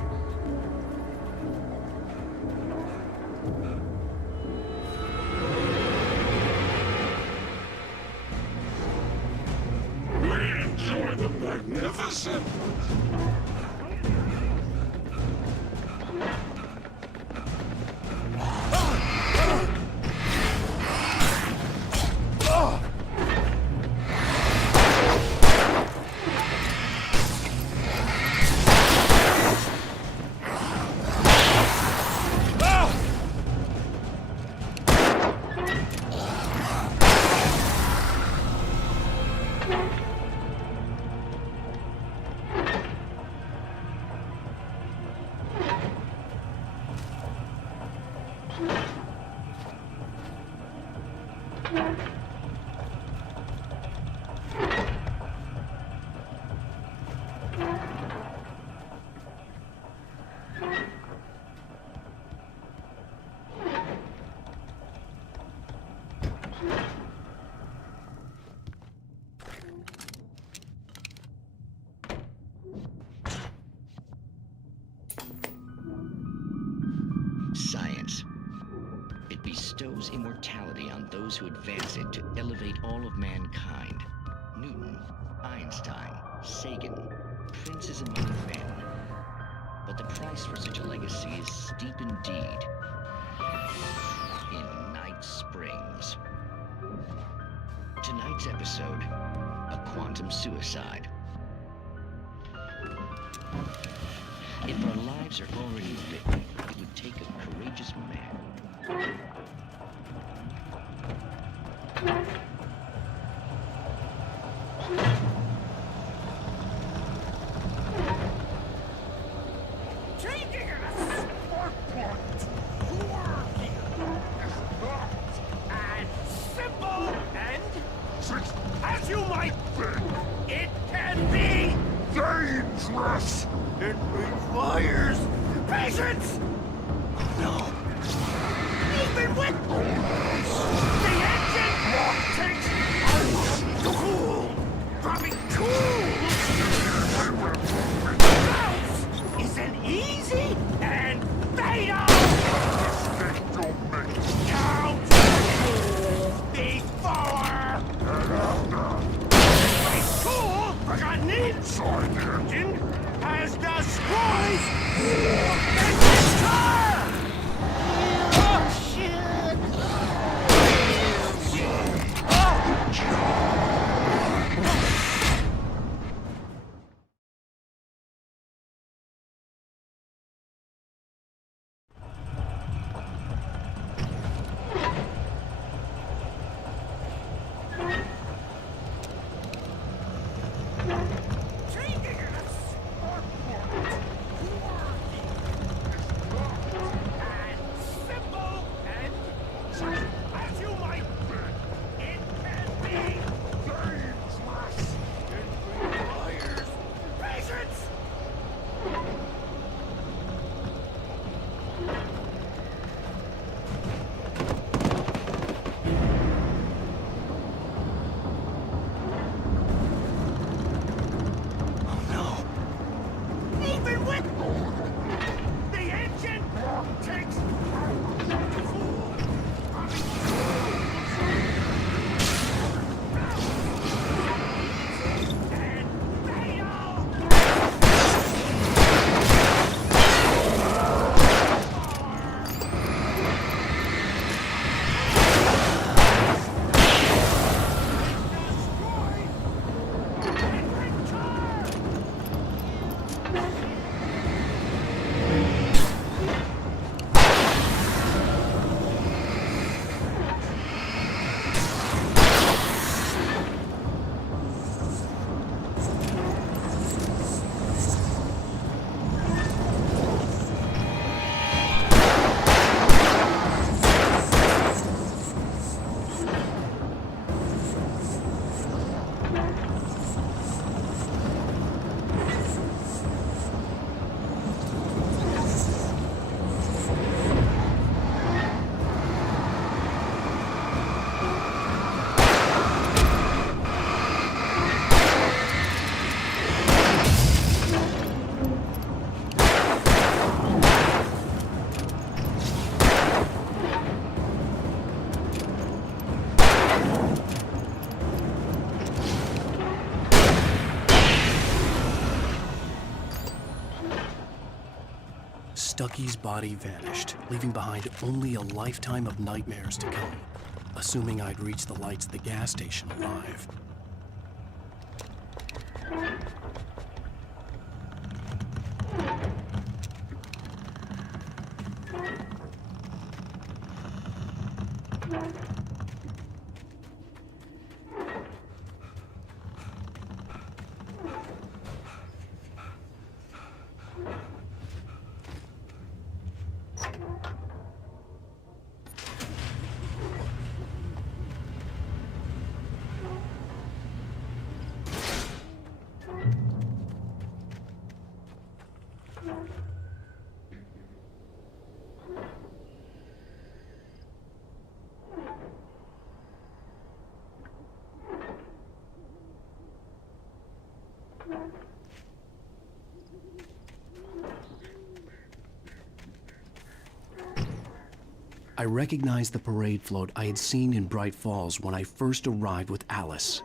We enjoy the magnificent! Science. It bestows immortality on those who advance it to elevate all of mankind. Newton, Einstein, Sagan, princes among men. But the price for such a legacy is steep indeed. In Night Springs. Tonight's episode, a quantum suicide. If our lives are already written, it would take a courageous man. Changing a sport point working is not as simple and, as you might think, it can be dangerous. It requires patience. No. Even with the engine takes hours to cool. Dropping tools isn't easy and fatal. Count before. A tool forgotten inside the engine has destroyed the car. Oh shit! Stucky's body vanished, leaving behind only a lifetime of nightmares to come, assuming I'd reach the lights at the gas station alive. I recognized the parade float I had seen in Bright Falls when I first arrived with Alice.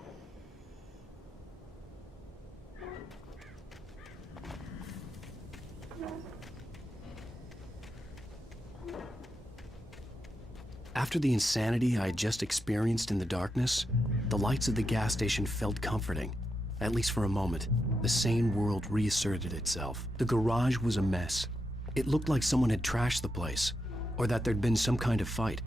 After the insanity I had just experienced in the darkness, the lights of the gas station felt comforting. At least for a moment, the sane world reasserted itself. The garage was a mess. It looked like someone had trashed the place, or that there'd been some kind of fight.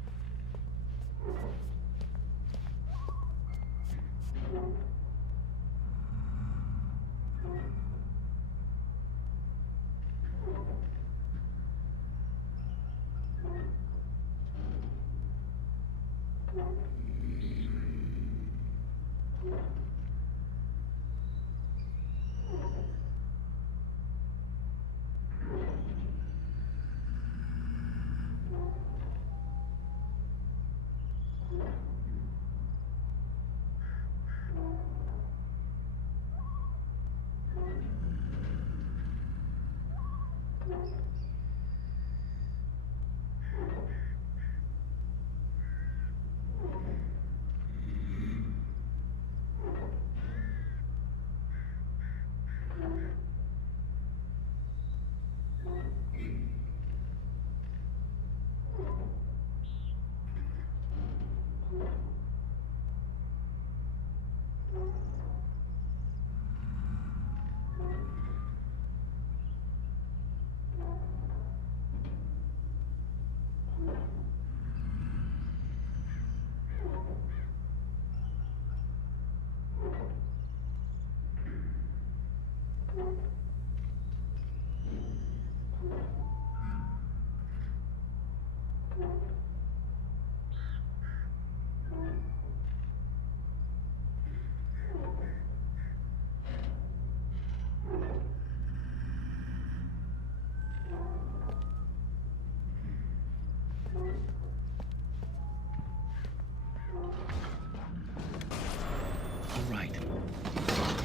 All right.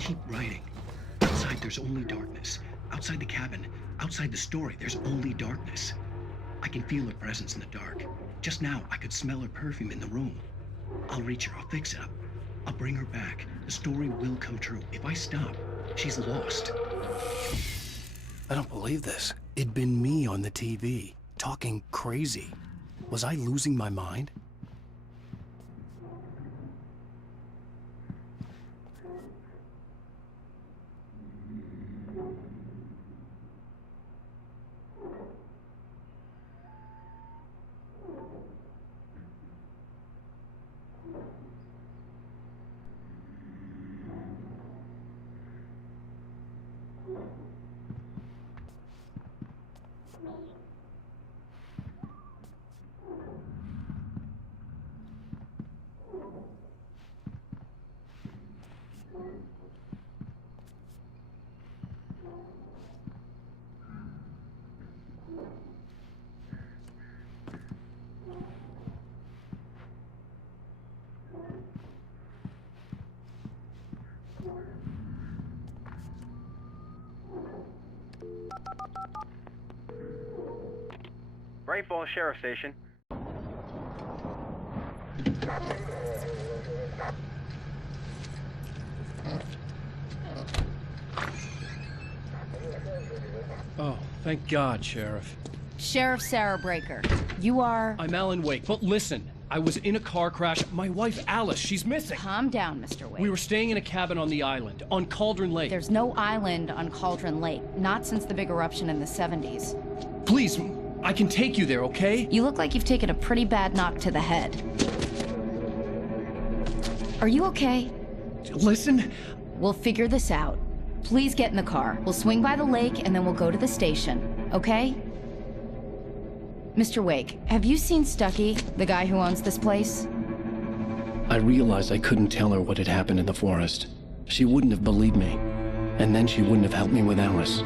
Keep writing. Outside, there's only darkness. Outside the cabin, outside the story, there's only darkness. I can feel her presence in the dark. Just now, I could smell her perfume in the room. I'll reach her. I'll fix it up. I'll bring her back. The story will come true. If I stop, she's lost. I don't believe this. It'd been me on the TV, talking crazy. Was I losing my mind? Bright Falls Sheriff Station. Oh, Thank God, Sheriff. Sheriff Sarah Breaker. You are... I'm Alan Wake, but listen. I was in a car crash. My wife, Alice, she's missing. Calm down, Mr. Wake. We were staying in a cabin on the island, on Cauldron Lake. There's no island on Cauldron Lake. Not since the big eruption in the 70s. Please, I can take you there, okay? You look like you've taken a pretty bad knock to the head. Are you okay? Listen. We'll figure this out. Please get in the car. We'll swing by the lake and then we'll go to the station, okay? Mr. Wake, have you seen Stucky, the guy who owns this place? I realized I couldn't tell her what had happened in the forest. She wouldn't have believed me. And then she wouldn't have helped me with Alice.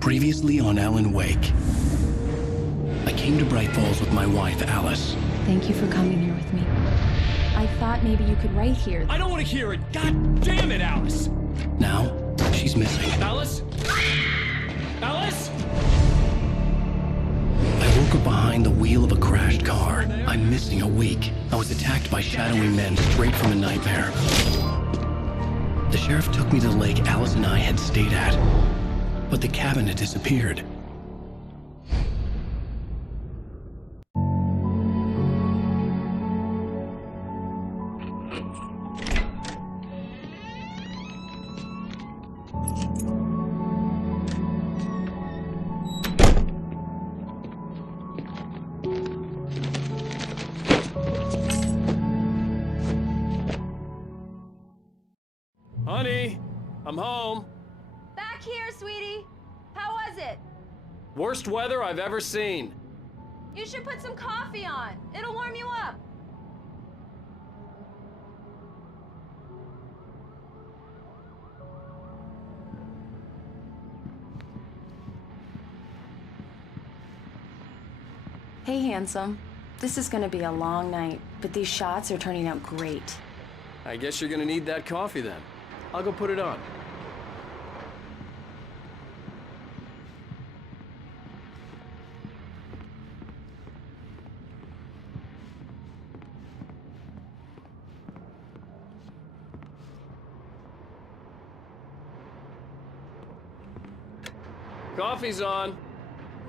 Previously on Alan Wake. I came to Bright Falls with my wife, Alice. Thank you for coming here with me. I thought maybe you could write here. I don't want to hear it! God damn it, Alice! Now, she's missing. Alice? Alice? I woke up behind the wheel of a crashed car. I'm missing a week. I was attacked by shadowy men straight from a nightmare. The sheriff took me to the lake Alice and I had stayed at. But the cabin had disappeared. Honey, I'm home. Back here, sweetie. How was it? Worst weather I've ever seen. You should put some coffee on. It'll warm you up. Hey, handsome. This is gonna be a long night, but these shots are turning out great. I guess you're gonna need that coffee then. I'll go put it on. Coffee's on.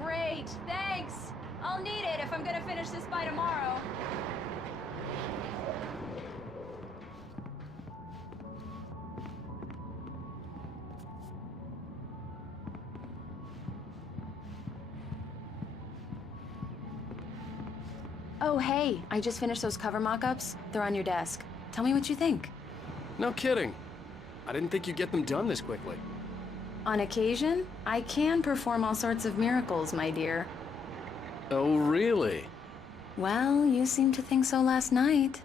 Great, thanks. I'll need it if I'm gonna finish this by tomorrow. Oh, hey, I just finished those cover mock-ups. They're on your desk. Tell me what you think. No kidding. I didn't think you'd get them done this quickly. On occasion, I can perform all sorts of miracles, my dear. Oh, really? Well, you seemed to think so last night.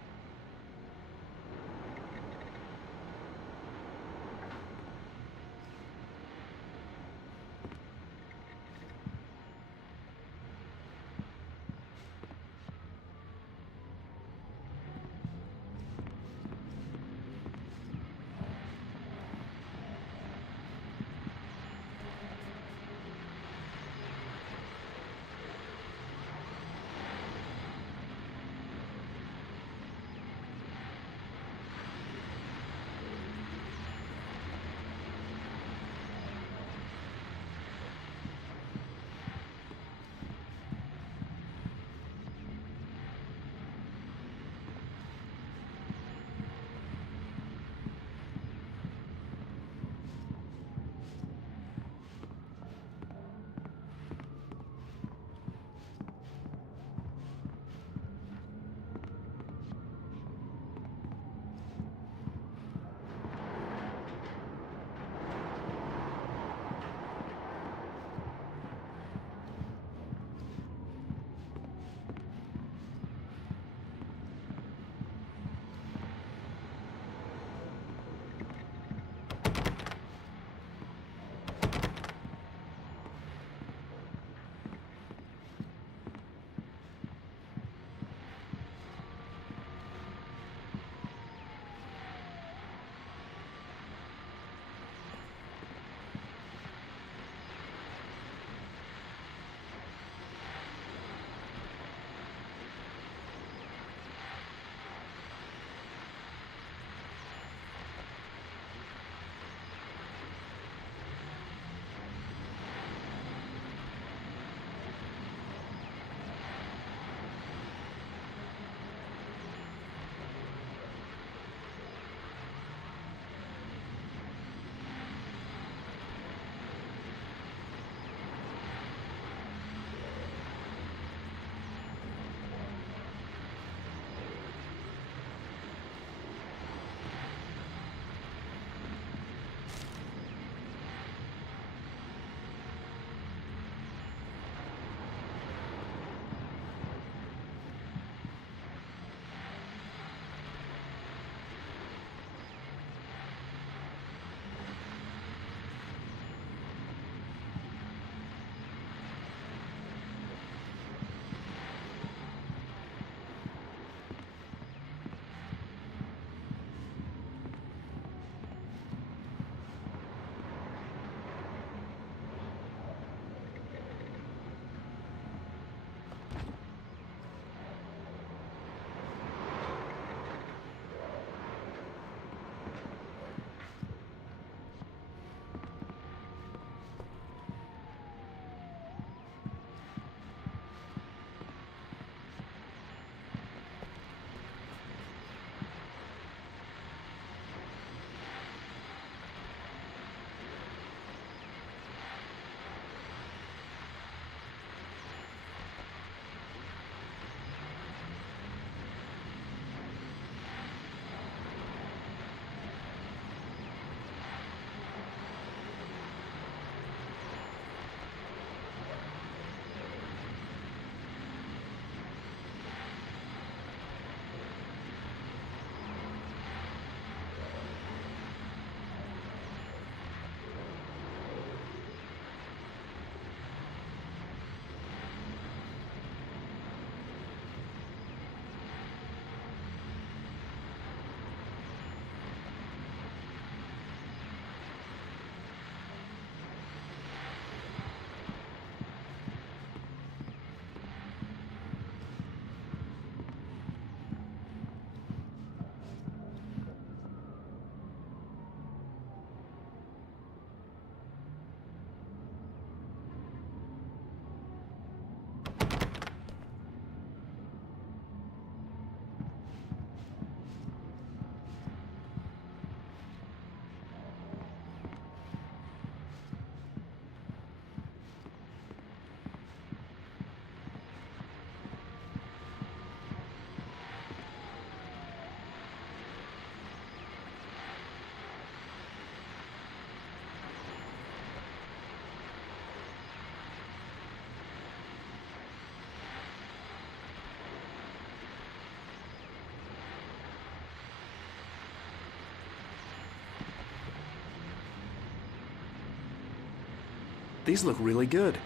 These look really good.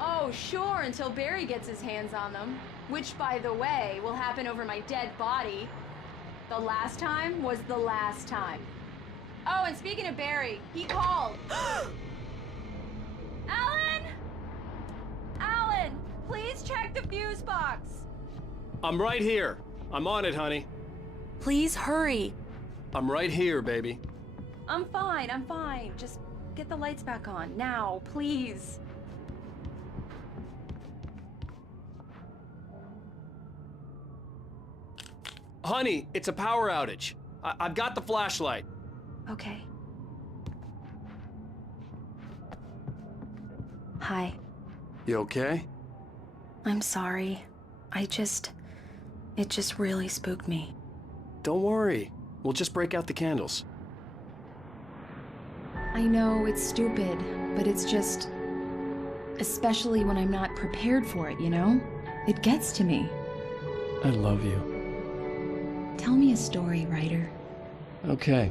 Oh, sure, until Barry gets his hands on them. Which, by the way, will happen over my dead body. The last time was the last time. Oh, and speaking of Barry, he called. Alan! Alan, please check the fuse box. I'm right here. I'm on it, honey. Please hurry. I'm right here, baby. I'm fine, I'm fine. Just get the lights back on, now, please. Honey, it's a power outage. I've got the flashlight. Okay. Hi. You okay? I'm sorry. It just really spooked me. Don't worry. We'll just break out the candles. I know it's stupid, but it's just... especially when I'm not prepared for it, you know? It gets to me. I love you. Tell me a story, writer. Okay.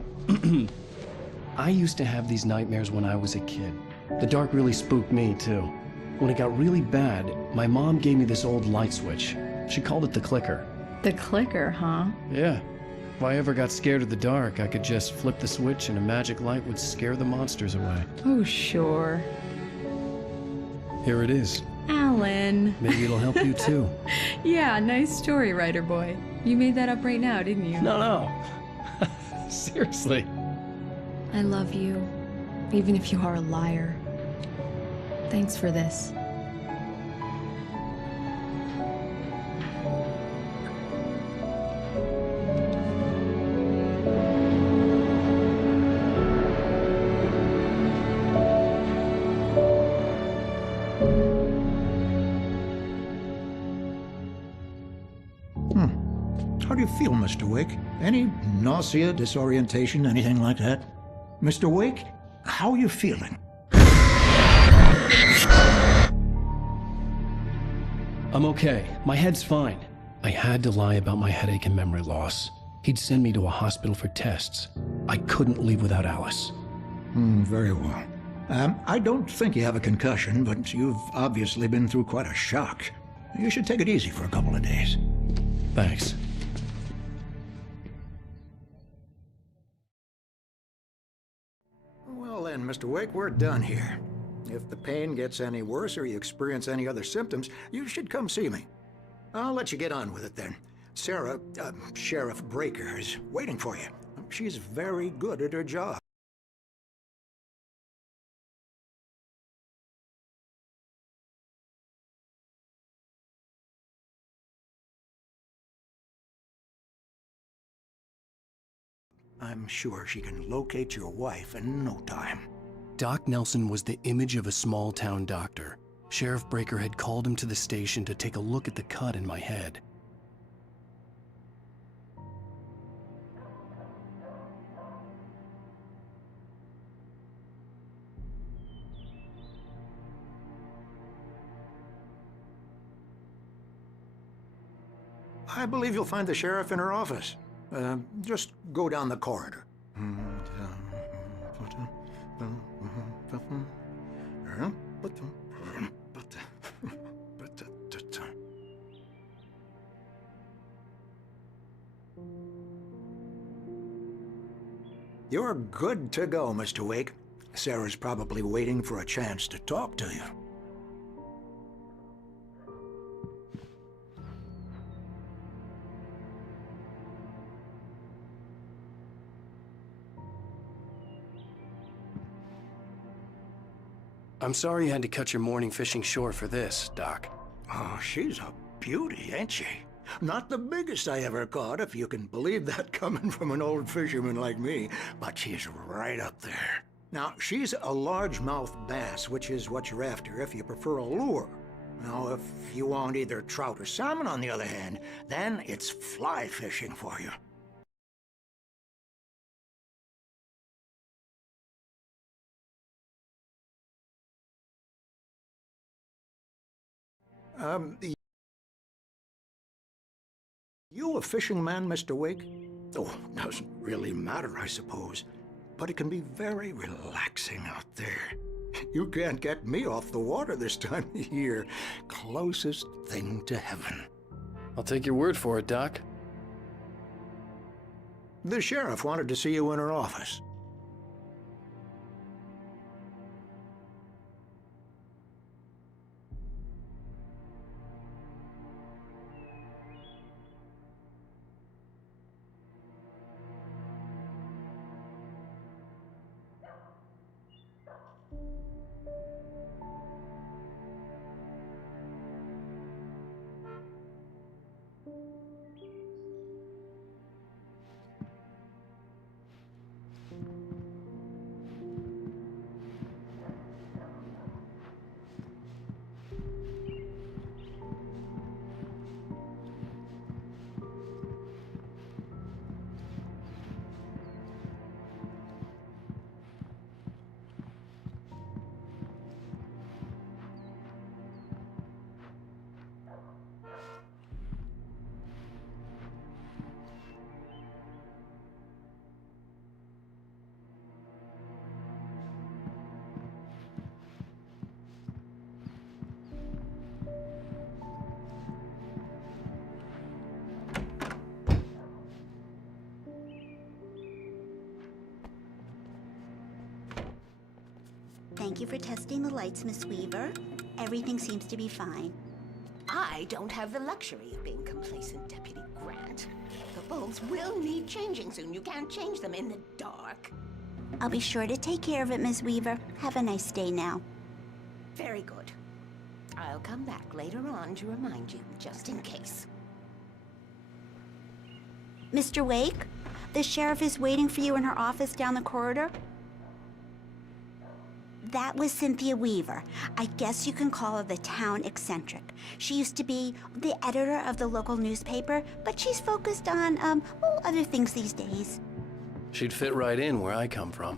I used to have these nightmares when I was a kid. The dark really spooked me, too. When it got really bad, my mom gave me this old light switch. She called it the clicker. The clicker, huh? Yeah. If I ever got scared of the dark, I could just flip the switch and a magic light would scare the monsters away. Oh, sure. Here it is. Alan. Maybe it'll help you, too. Yeah, nice story, writer boy. You made that up right now, didn't you? No. Seriously. I love you, even if you are a liar. Thanks for this. How do you feel, Mr. Wake? Any nausea, disorientation, anything like that? Mr. Wake, how are you feeling? I'm okay. My head's fine. I had to lie about my headache and memory loss. He'd send me to a hospital for tests. I couldn't leave without Alice. Very well. I don't think you have a concussion, but you've obviously been through quite a shock. You should take it easy for a couple of days. Thanks. Well then, Mr. Wake, we're done here. If the pain gets any worse or you experience any other symptoms, you should come see me. I'll let you get on with it then. Sarah, Sheriff Breaker, is waiting for you. She's very good at her job. I'm sure she can locate your wife in no time. Doc Nelson was the image of a small-town doctor. Sheriff Breaker had called him to the station to take a look at the cut in my head. I believe you'll find the sheriff in her office. Just go down the corridor. You're good to go, Mr. Wake. Sarah's probably waiting for a chance to talk to you. I'm sorry you had to cut your morning fishing short for this, Doc. Oh, she's a beauty, ain't she? Not the biggest I ever caught, if you can believe that coming from an old fisherman like me, but she's right up there. Now, she's a largemouth bass, which is what you're after if you prefer a lure. Now, if you want either trout or salmon, on the other hand, then it's fly fishing for you. You a fishing man, Mr. Wake? Oh, doesn't really matter, I suppose. But it can be very relaxing out there. You can't get me off the water this time of year. Closest thing to heaven. I'll take your word for it, Doc. The sheriff wanted to see you in her office. Thank you for testing the lights, Miss Weaver. Everything seems to be fine. I don't have the luxury of being complacent, Deputy Grant. The bulbs will need changing soon. You can't change them in the dark. I'll be sure to take care of it, Miss Weaver. Have a nice day now. Very good. I'll come back later on to remind you, just in case. Mr. Wake, the sheriff is waiting for you in her office down the corridor. That was Cynthia Weaver. I guess you can call her the town eccentric. She used to be the editor of the local newspaper, but she's focused on, other things these days. She'd fit right in where I come from.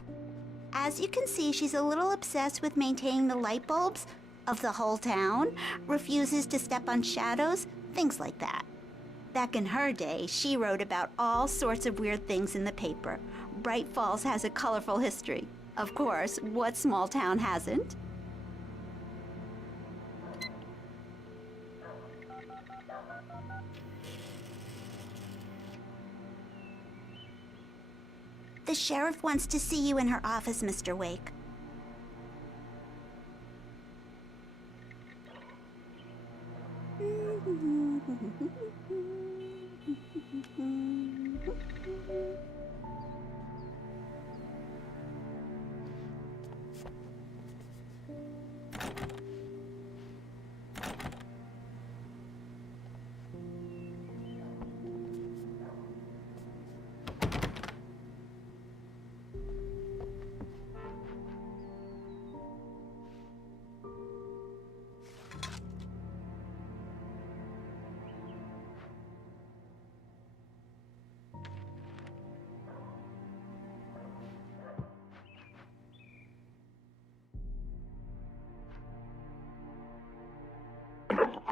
As you can see, she's a little obsessed with maintaining the light bulbs of the whole town, refuses to step on shadows, things like that. Back in her day, she wrote about all sorts of weird things in the paper. Bright Falls has a colorful history. Of course, what small town hasn't? The sheriff wants to see you in her office, Mr. Wake.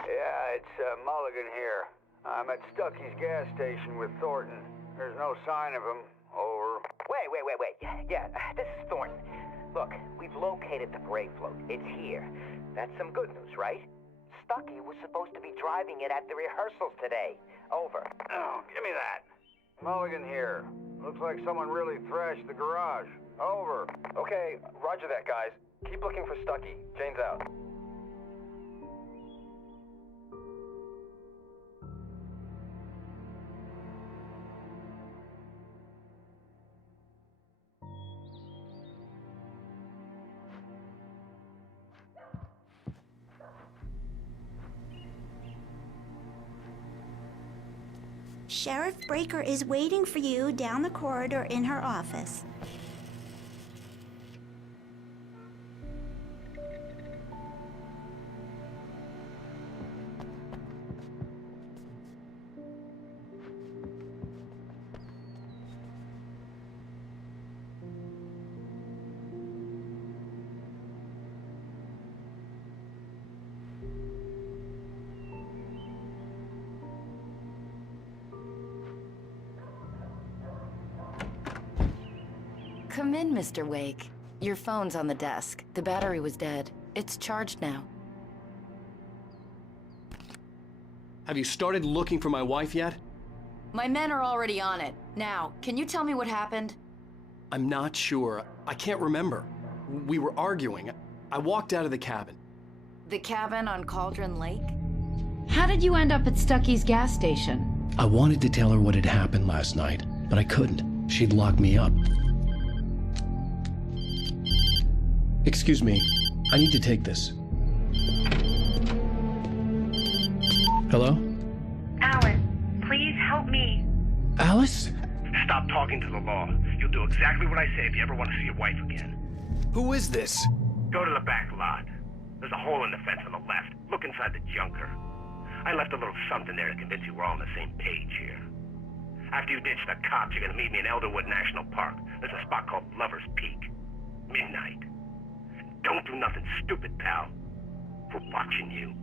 Yeah, it's Mulligan here. I'm at Stucky's gas station with Thornton. There's no sign of him. Over. Wait. Yeah, this is Thornton. Look, we've located the parade float. It's here. That's some good news, right? Stucky was supposed to be driving it at the rehearsals today. Over. Oh, give me that. Mulligan here. Looks like someone really thrashed the garage. Over. Okay, roger that, guys. Keep looking for Stucky. Jane's out. Sheriff Breaker is waiting for you down the corridor in her office. Come in, Mr. Wake. Your phone's on the desk. The battery was dead. It's charged now. Have you started looking for my wife yet? My men are already on it. Now, can you tell me what happened? I'm not sure. I can't remember. We were arguing. I walked out of the cabin. The cabin on Cauldron Lake? How did you end up at Stucky's gas station? I wanted to tell her what had happened last night, but I couldn't. She'd locked me up. Excuse me. I need to take this. Hello? Alan, please help me. Alice? Stop talking to the law. You'll do exactly what I say if you ever want to see your wife again. Who is this? Go to the back lot. There's a hole in the fence on the left. Look inside the junker. I left a little something there to convince you we're all on the same page here. After you ditch the cops, you're gonna meet me in Elderwood National Park. There's a spot called Lover's Peak. Midnight. Don't do nothing stupid, pal. We're watching you.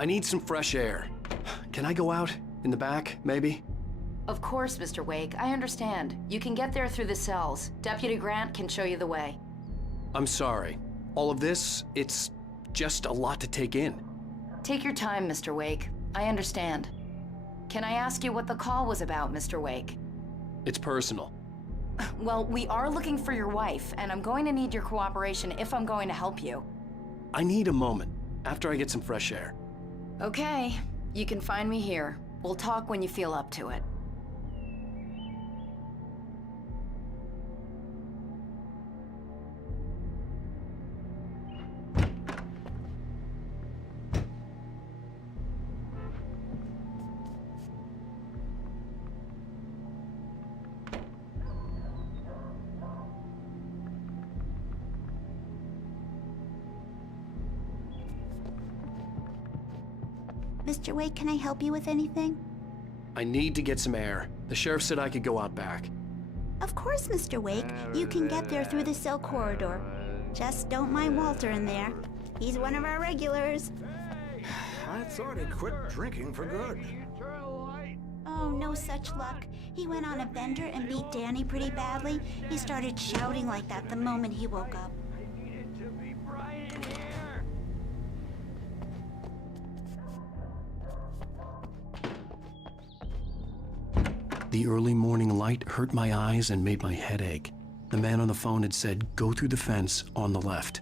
I need some fresh air. Can I go out? In the back, maybe? Of course, Mr. Wake. I understand. You can get there through the cells. Deputy Grant can show you the way. I'm sorry. All of this, it's just a lot to take in. Take your time, Mr. Wake. I understand. Can I ask you what the call was about, Mr. Wake? It's personal. Well, we are looking for your wife, and I'm going to need your cooperation if I'm going to help you. I need a moment, after I get some fresh air. Okay, you can find me here. We'll talk when you feel up to it. Mr. Wake, can I help you with anything? I need to get some air. The sheriff said I could go out back. Of course, Mr. Wake. You can get there through the cell corridor. Just don't mind Walter in there. He's one of our regulars. I thought he quit drinking for good. Oh, no such luck. He went on a bender and beat Danny pretty badly. He started shouting like that the moment he woke up. The early morning light hurt my eyes and made my head ache. The man on the phone had said, go through the fence on the left.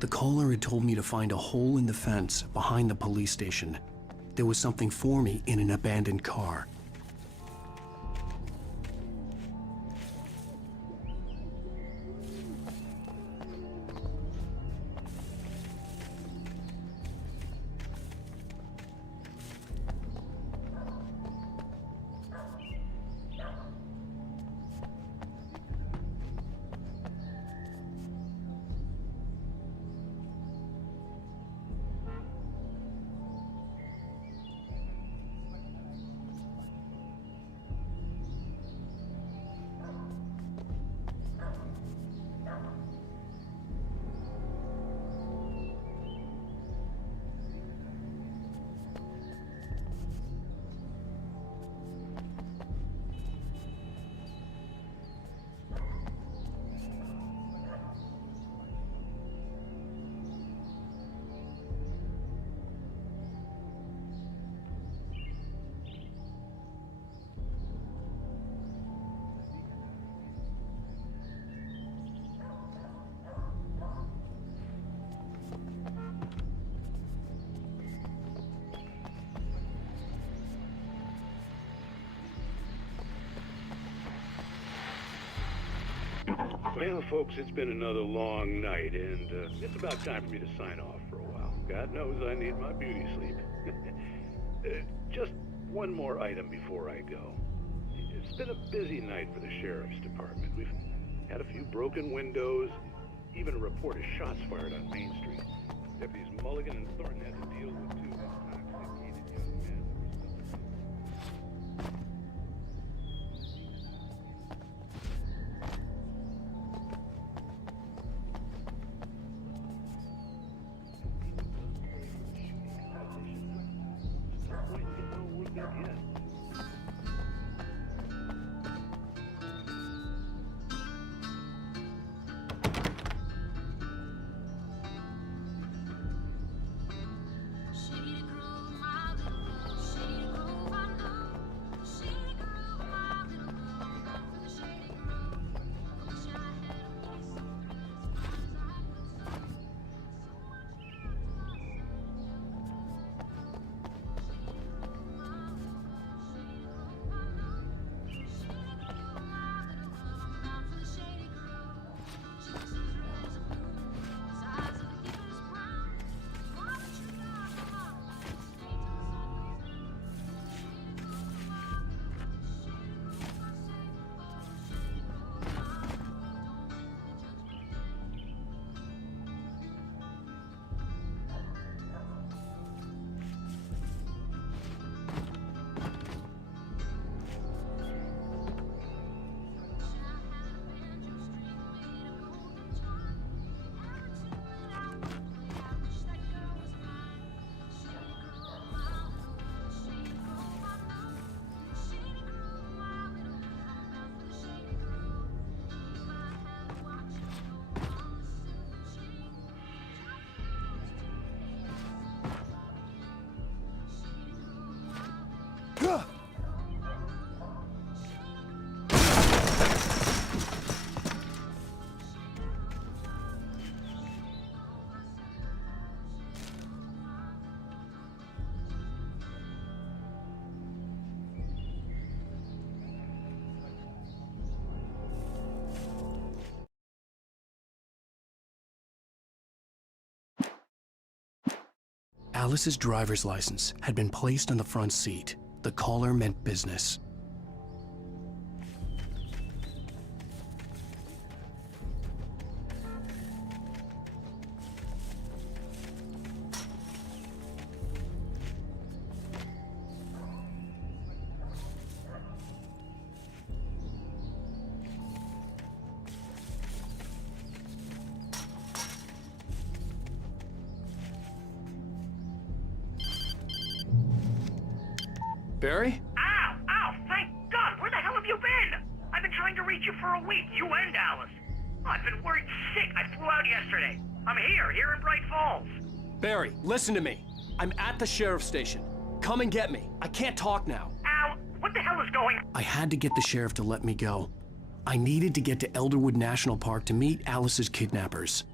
The caller had told me to find a hole in the fence behind the police station. There was something for me in an abandoned car. Well, folks, it's been another long night, and it's about time for me to sign off for a while. God knows I need my beauty sleep. Just one more item before I go. It's been a busy night for the Sheriff's Department. We've had a few broken windows, even a report of shots fired on Main Street. Deputies Mulligan and Thornton had to deal with two intoxicated young men. Alice's driver's license had been placed on the front seat. The caller meant business. Barry? Ow! Ow! Thank God! Where the hell have you been? I've been trying to reach you for a week, you and Alice. I've been worried sick. I flew out yesterday. I'm here in Bright Falls. Barry, listen to me. I'm at the sheriff's station. Come and get me. I can't talk now. Al, what the hell is going on? I had to get the sheriff to let me go. I needed to get to Elderwood National Park to meet Alice's kidnappers.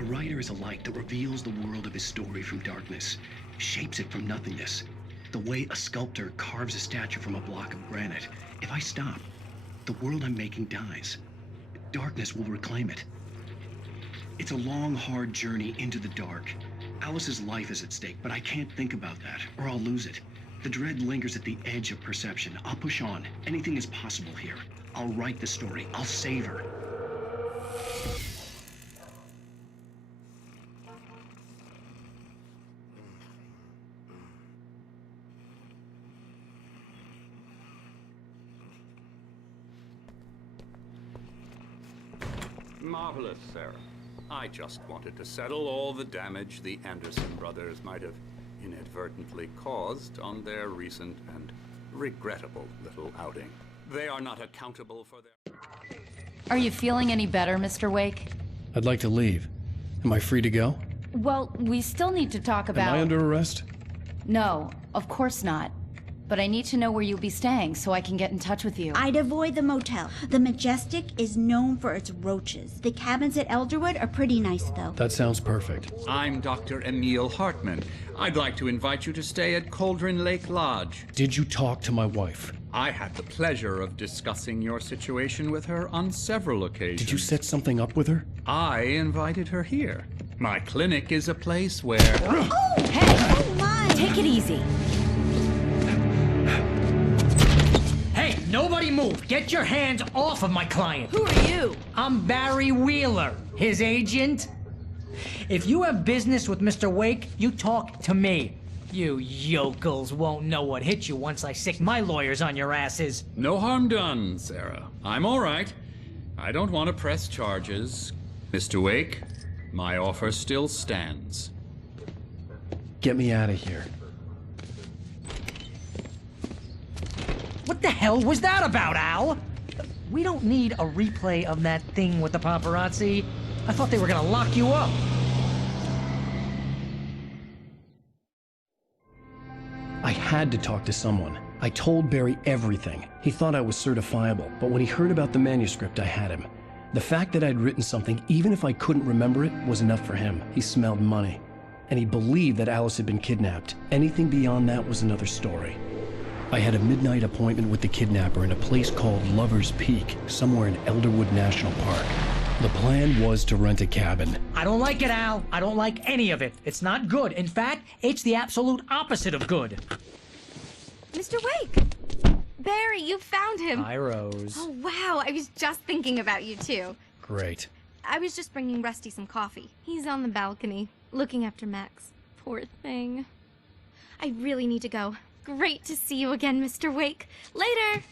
A writer is a light that reveals the world of his story from darkness, shapes it from nothingness. The way a sculptor carves a statue from a block of granite. If I stop, the world I'm making dies. Darkness will reclaim it. It's a long, hard journey into the dark. Alice's life is at stake, but I can't think about that, or I'll lose it. The dread lingers at the edge of perception. I'll push on. Anything is possible here. I'll write the story. I'll save her. Marvelous, Sarah. I just wanted to settle all the damage the Anderson brothers might have inadvertently caused on their recent and regrettable little outing. They are not accountable for their... Are you feeling any better, Mr. Wake? I'd like to leave. Am I free to go? Well, we still need to talk about... Am I under arrest? No, of course not. But I need to know where you'll be staying so I can get in touch with you. I'd avoid the motel. The Majestic is known for its roaches. The cabins at Elderwood are pretty nice, though. That sounds perfect. I'm Dr. Emil Hartman. I'd like to invite you to stay at Cauldron Lake Lodge. Did you talk to my wife? I had the pleasure of discussing your situation with her on several occasions. Did you set something up with her? I invited her here. My clinic is a place where... Oh! Hey! Oh my! Take it easy. Hey, nobody move! Get your hands off of my client! Who are you? I'm Barry Wheeler, his agent. If you have business with Mr. Wake, you talk to me. You yokels won't know what hit you once I sick my lawyers on your asses. No harm done, Sarah. I'm all right. I don't want to press charges. Mr. Wake, my offer still stands. Get me out of here. What the hell was that about, Al? We don't need a replay of that thing with the paparazzi. I thought they were gonna lock you up. I had to talk to someone. I told Barry everything. He thought I was certifiable, but when he heard about the manuscript, I had him. The fact that I'd written something, even if I couldn't remember it, was enough for him. He smelled money. And he believed that Alice had been kidnapped. Anything beyond that was another story. I had a midnight appointment with the kidnapper in a place called Lover's Peak, somewhere in Elderwood National Park. The plan was to rent a cabin. I don't like it, Al. I don't like any of it. It's not good. In fact, it's the absolute opposite of good. Mr. Wake! Barry, you found him! Hi, Rose. Oh, wow, I was just thinking about you, too. Great. I was just bringing Rusty some coffee. He's on the balcony, looking after Max. Poor thing. I really need to go. Great to see you again, Mr. Wake. Later!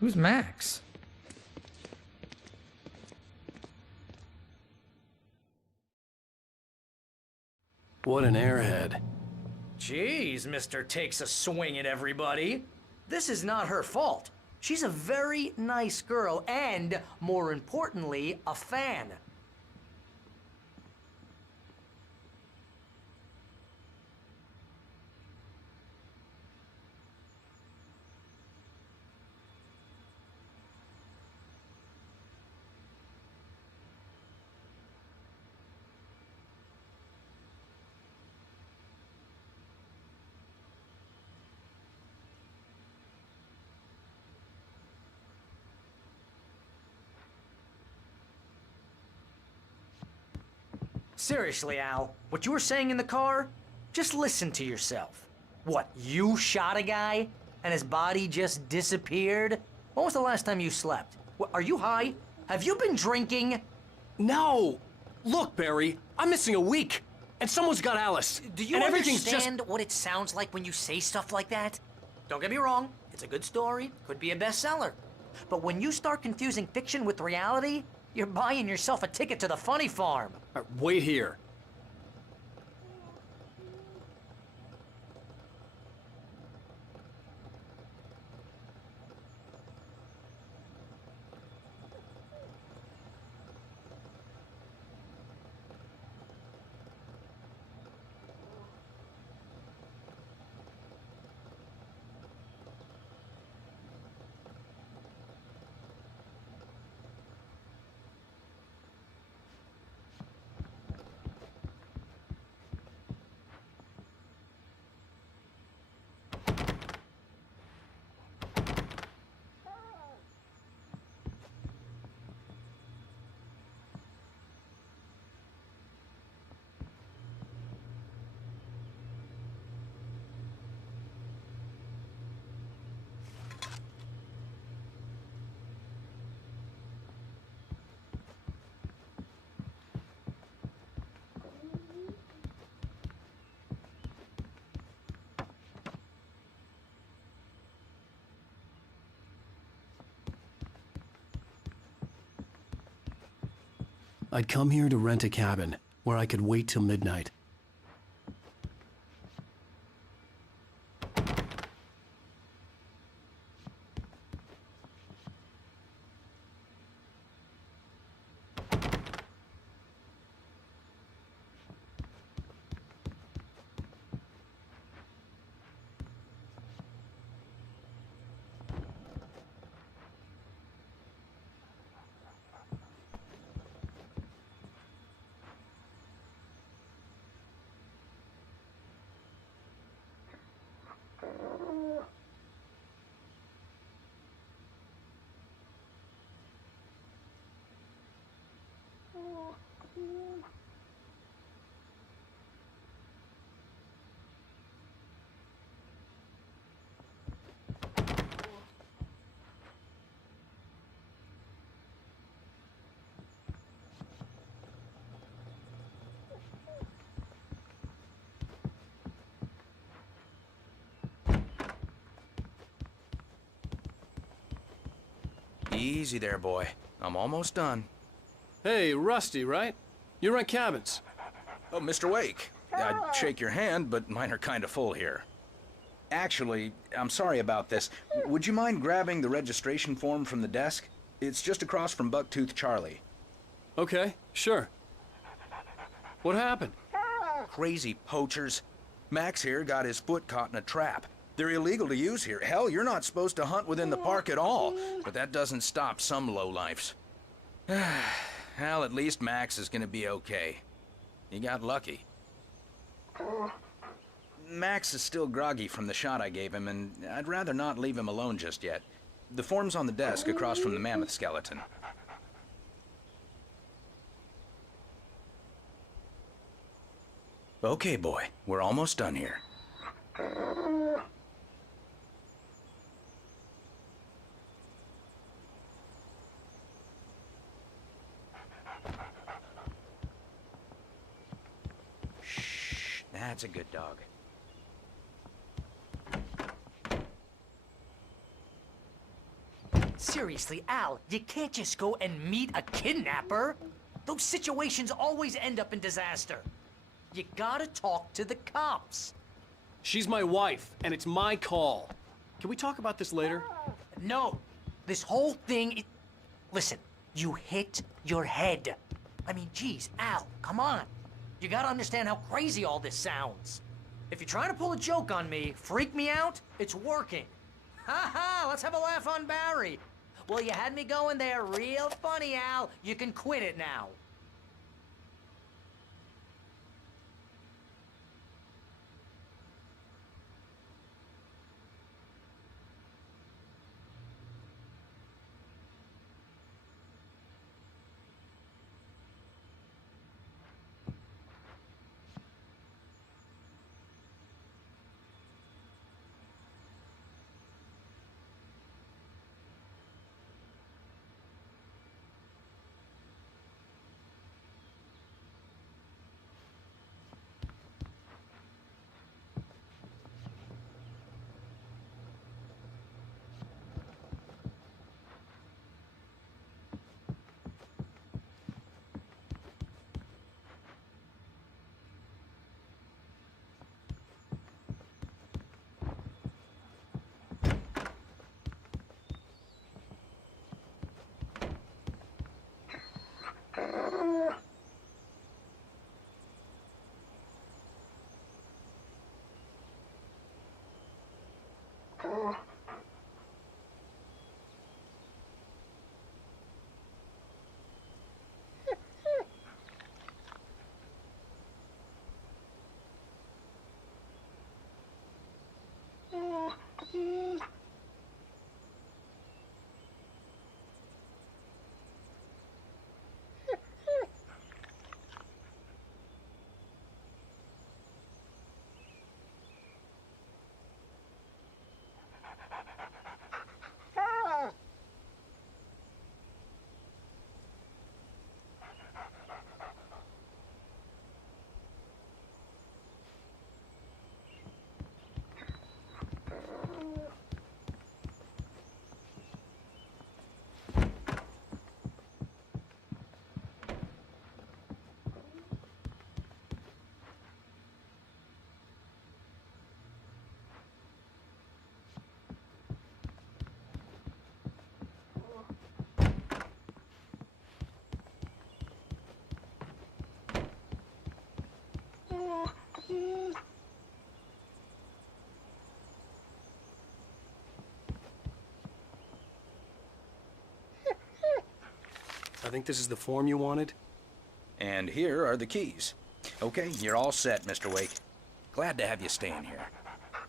Who's Max? What an airhead. Jeez, Mr. Takes a swing at everybody. This is not her fault. She's a very nice girl and, more importantly, a fan. Seriously, Al, what you were saying in the car? Just listen to yourself. What, you shot a guy and his body just disappeared? When was the last time you slept? What, are you high? Have you been drinking? No! Look, Barry, I'm missing a week, and someone's got Alice. Do you understand what it sounds like when you say stuff like that? Don't get me wrong, it's a good story, could be a bestseller. But when you start confusing fiction with reality, you're buying yourself a ticket to the funny farm. Wait here. I'd come here to rent a cabin, where I could wait till midnight. Easy there, boy. I'm almost done. Hey, Rusty, right? You rent cabins. Oh, Mr. Wake. I'd shake your hand, but mine are kind of full here. Actually, I'm sorry about this. Would you mind grabbing the registration form from the desk? It's just across from Bucktooth Charlie. Okay, sure. What happened? Crazy poachers. Max here got his foot caught in a trap. They're illegal to use here. Hell, you're not supposed to hunt within the park at all. But that doesn't stop some lowlifes. Well, at least Max is gonna be okay. He got lucky. Max is still groggy from the shot I gave him, and I'd rather not leave him alone just yet. The form's on the desk across from the mammoth skeleton. Okay, boy. We're almost done here. Shh. That's a good dog. Seriously, Al, you can't just go and meet a kidnapper. Those situations always end up in disaster. You gotta talk to the cops. She's my wife, and it's my call. Can we talk about this later? No. This whole thing Listen, you hit your head. I mean, geez, Al, come on. You gotta understand how crazy all this sounds. If you're trying to pull a joke on me, freak me out, it's working. Ha ha, let's have a laugh on Barry. Well, you had me going there real funny, Al. You can quit it now. I think this is the form you wanted. And here are the keys. Okay, you're all set, Mr. Wake. Glad to have you staying here.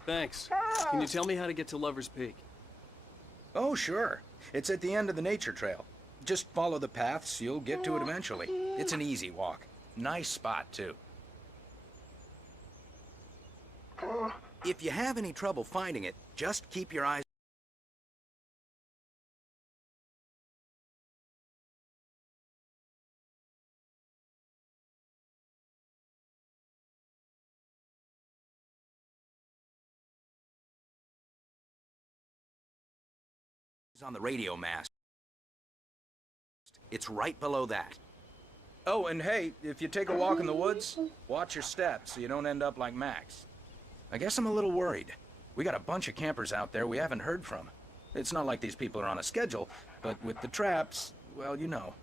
Thanks. Can you tell me how to get to Lover's Peak? Oh, sure. It's at the end of the nature trail. Just follow the paths, you'll get to it eventually. It's an easy walk. Nice spot, too. If you have any trouble finding it, just keep your eyes on the radio mast. It's right below that. Oh, and hey, if you take a walk in the woods, watch your steps so you don't end up like Max. I guess I'm a little worried. We got a bunch of campers out there we haven't heard from. It's not like these people are on a schedule, but with the traps, well, you know.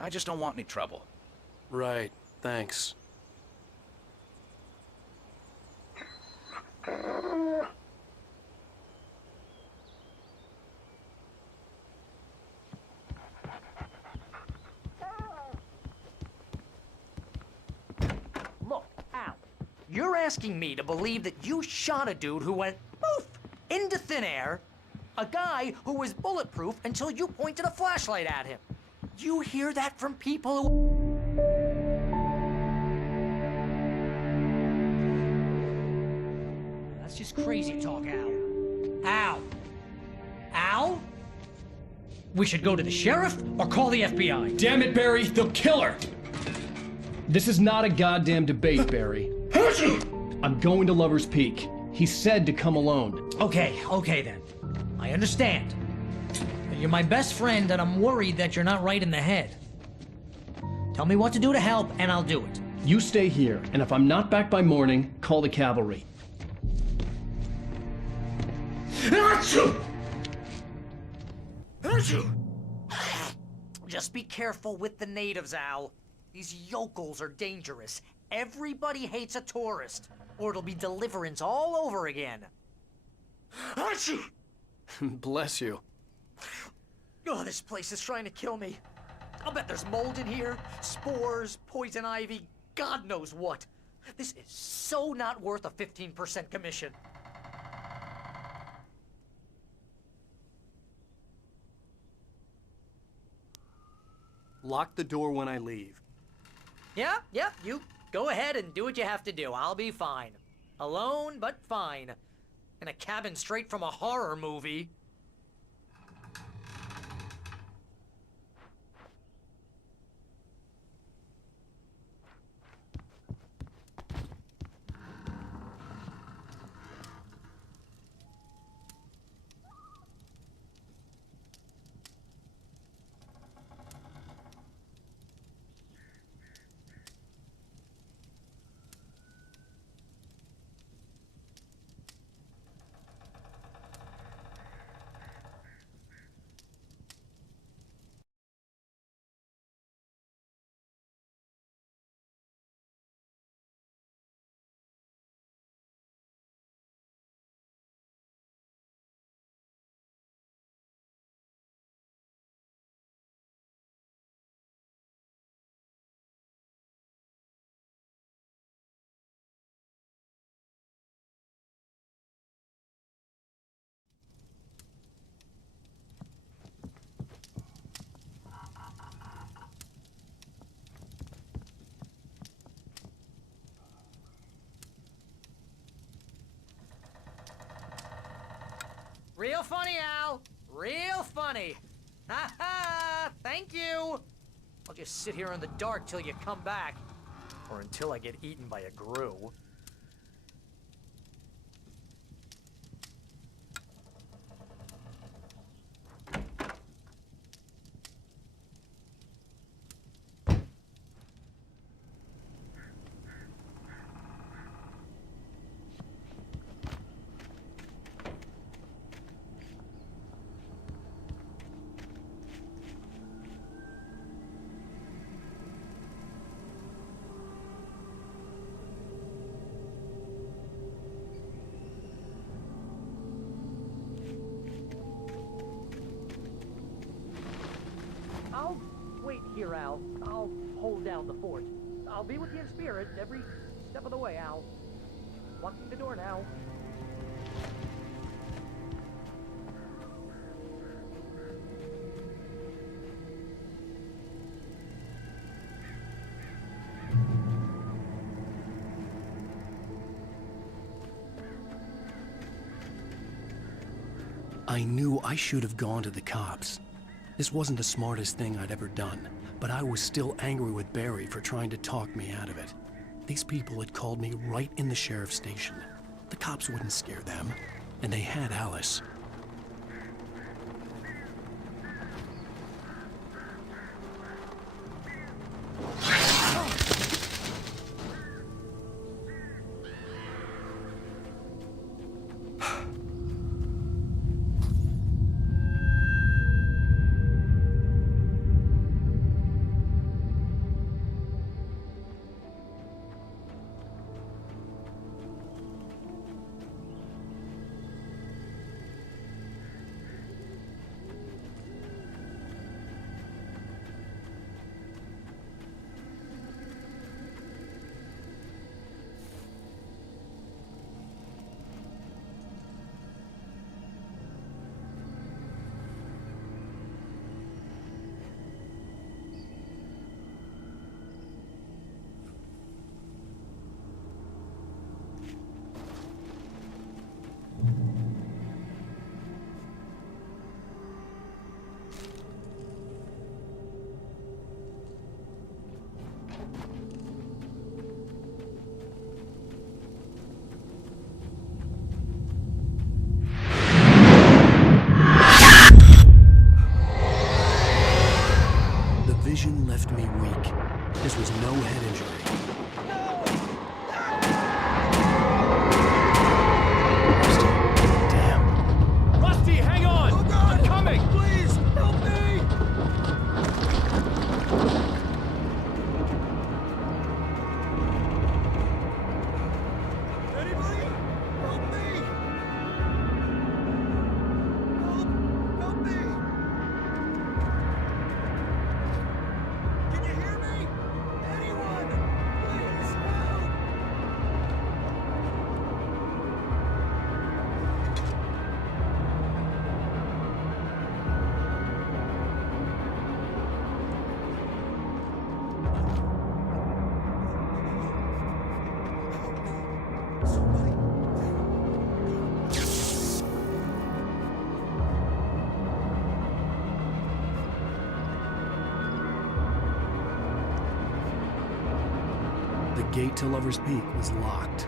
I just don't want any trouble. Right, thanks. Look, Al, you're asking me to believe that you shot a dude who went poof into thin air, a guy who was bulletproof until you pointed a flashlight at him. You hear that from people who... That's just crazy talk, Al. Al? Al? We should go to the sheriff or call the FBI. Damn it, Barry, they'll kill her! This is not a goddamn debate, Barry. I'm going to Lover's Peak. He said to come alone. Okay then. I understand. You're my best friend and I'm worried that you're not right in the head. Tell me what to do to help and I'll do it. You stay here, and if I'm not back by morning, call the cavalry. Just be careful with the natives, Al. These yokels are dangerous. Everybody hates a tourist, or it'll be Deliverance all over again. Bless you. Oh, this place is trying to kill me. I'll bet there's mold in here, spores, poison ivy, God knows what. This is so not worth a 15% commission. Lock the door when I leave. Yeah, you go ahead and do what you have to do. I'll be fine. Alone, but fine. In a cabin straight from a horror movie. Real funny, Al. Real funny. Ha ha! Thank you. I'll just sit here in the dark till you come back. Or until I get eaten by a grue. I'll wait here, Al. I'll hold down the fort. I'll be with you in spirit every step of the way, Al. Locking the door now. I knew I should have gone to the cops. This wasn't the smartest thing I'd ever done, but I was still angry with Barry for trying to talk me out of it. These people had called me right in the sheriff's station. The cops wouldn't scare them, and they had Alice. Vision left me weak. This was no head injury. Damn. Rusty, hang on! Oh God! I'm coming! Please, help me! Anybody? Help me! Help me! Can you hear me? Anyone? Please help! The gate to Lover's Peak was locked.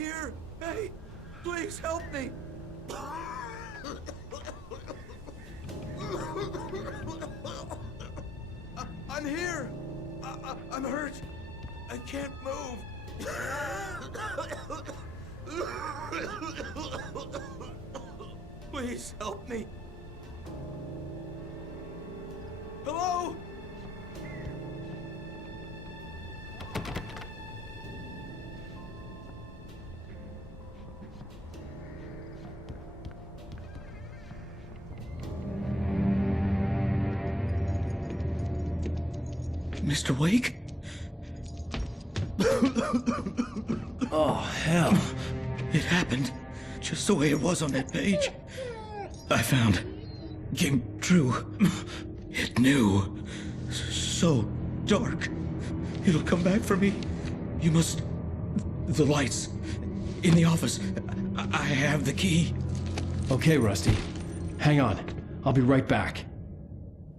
here. Hey, please help me. I'm here. I'm hurt. I can't move. Please help me. Hello? Mr. Wake? Oh, hell. It happened just the way it was on that page. I found. Came true. It knew. So dark. It'll come back for me. You must. The lights. In the office. I have the key. Okay, Rusty. Hang on. I'll be right back.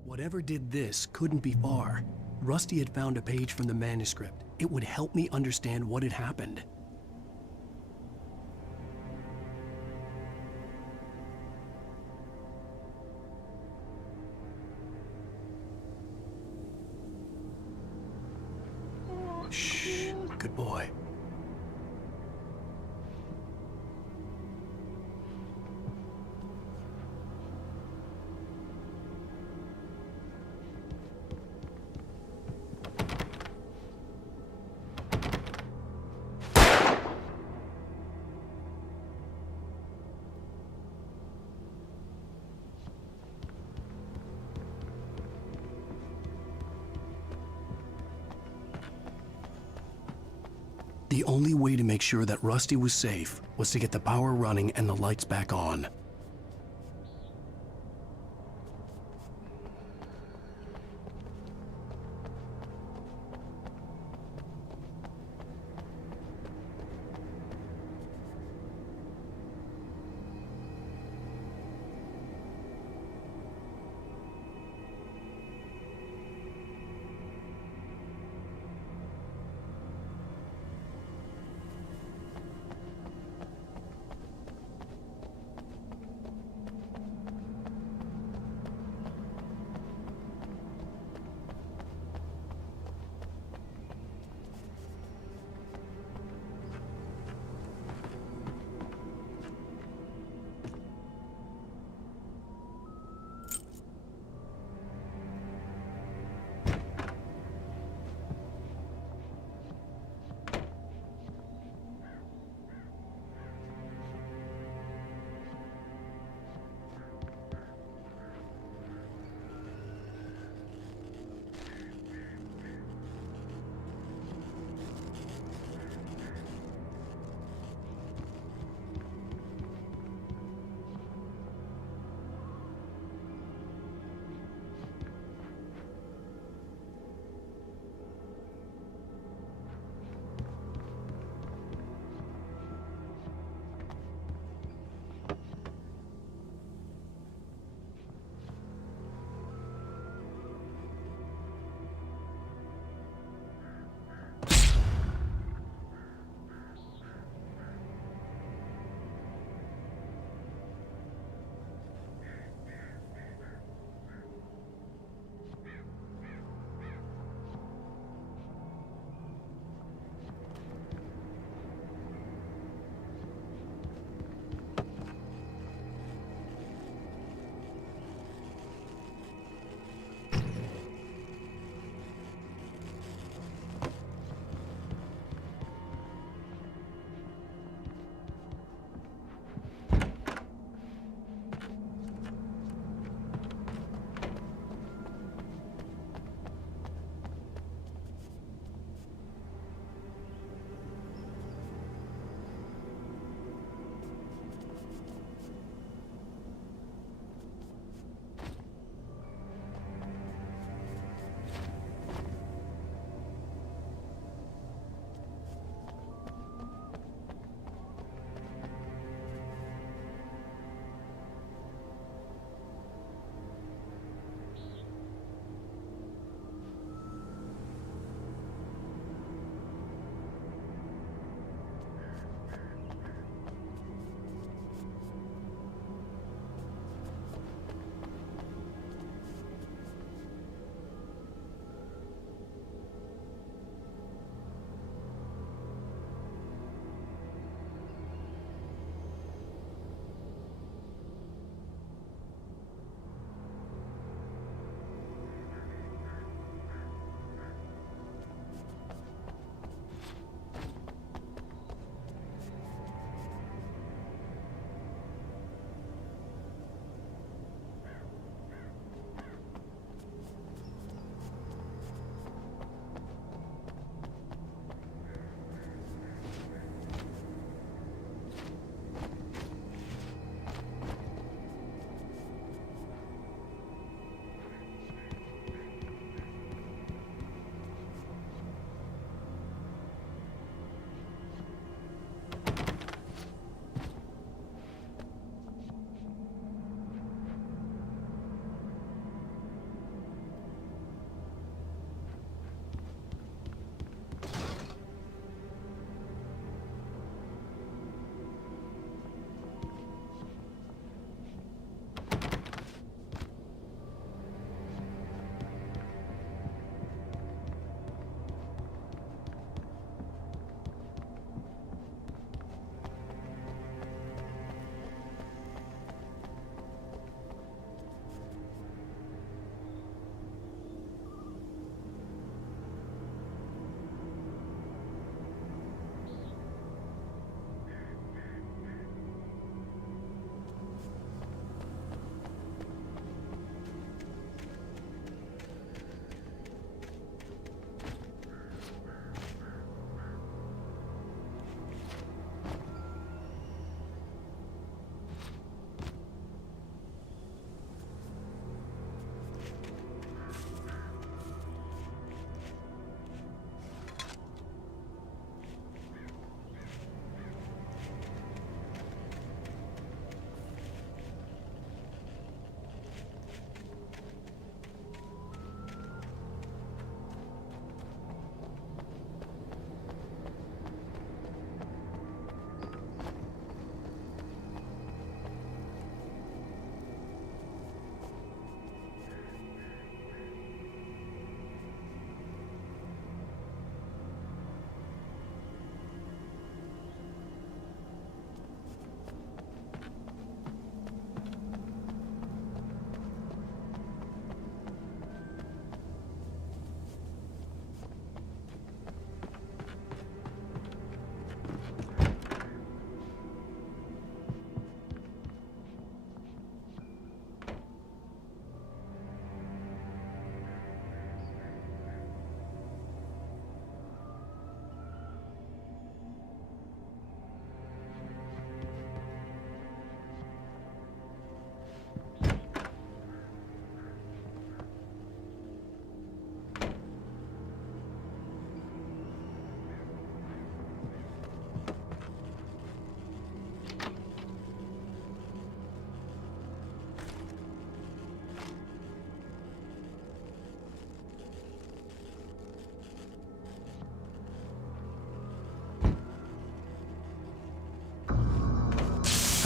Whatever did this couldn't be far. Rusty had found a page from the manuscript. It would help me understand what had happened. Shh. Good boy. The only way to make sure that Rusty was safe was to get the power running and the lights back on.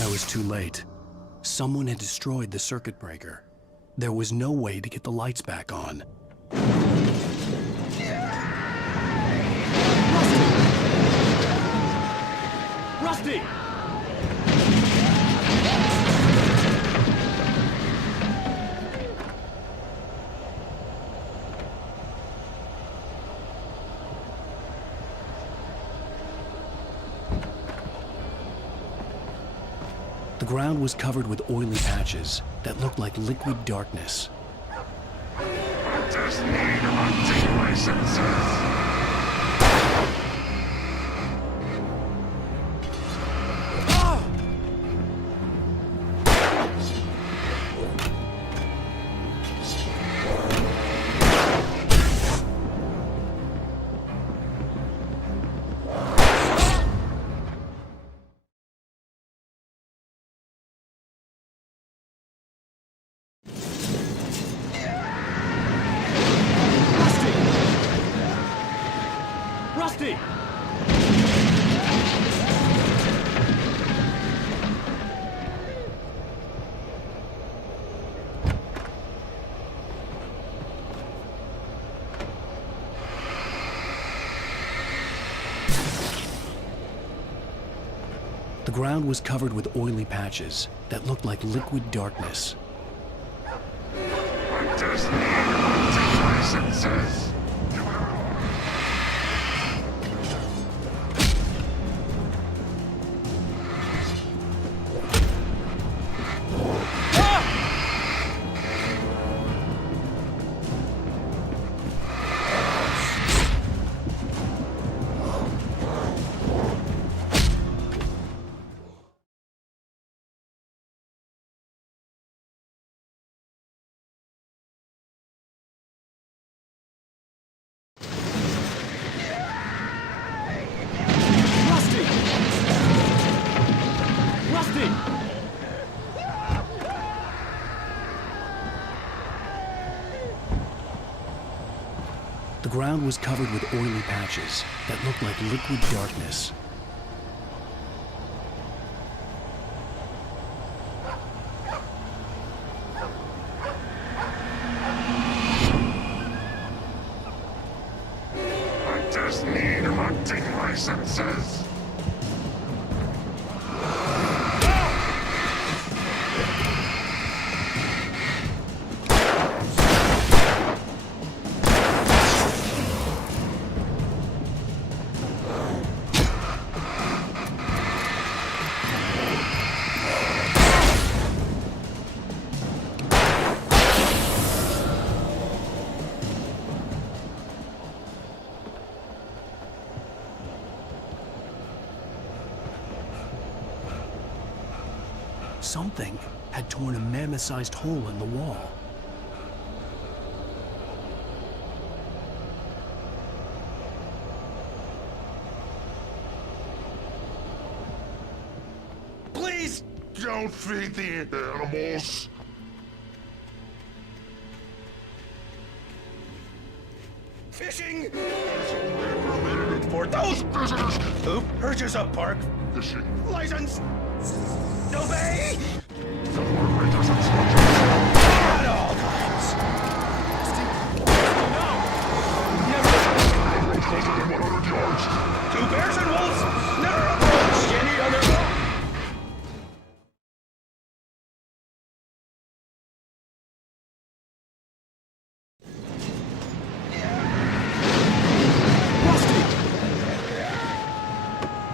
I was too late. Someone had destroyed the circuit breaker. There was no way to get the lights back on. Rusty! The ground was covered with oily patches that looked like liquid darkness. I just need hunting licenses. Rusty! The ground was covered with oily patches that looked like liquid darkness. I just need hunting licenses. The ground was covered with oily patches that looked like liquid darkness. I just need hunting licenses. Something had torn a mammoth-sized hole in the wall. Please don't feed the animals. Fishing! For those visitors! Oop, heard yours up, Park. Fishing. License! Obey! At all times. Closer than 100 yards. Two bears and wolves never approach any other.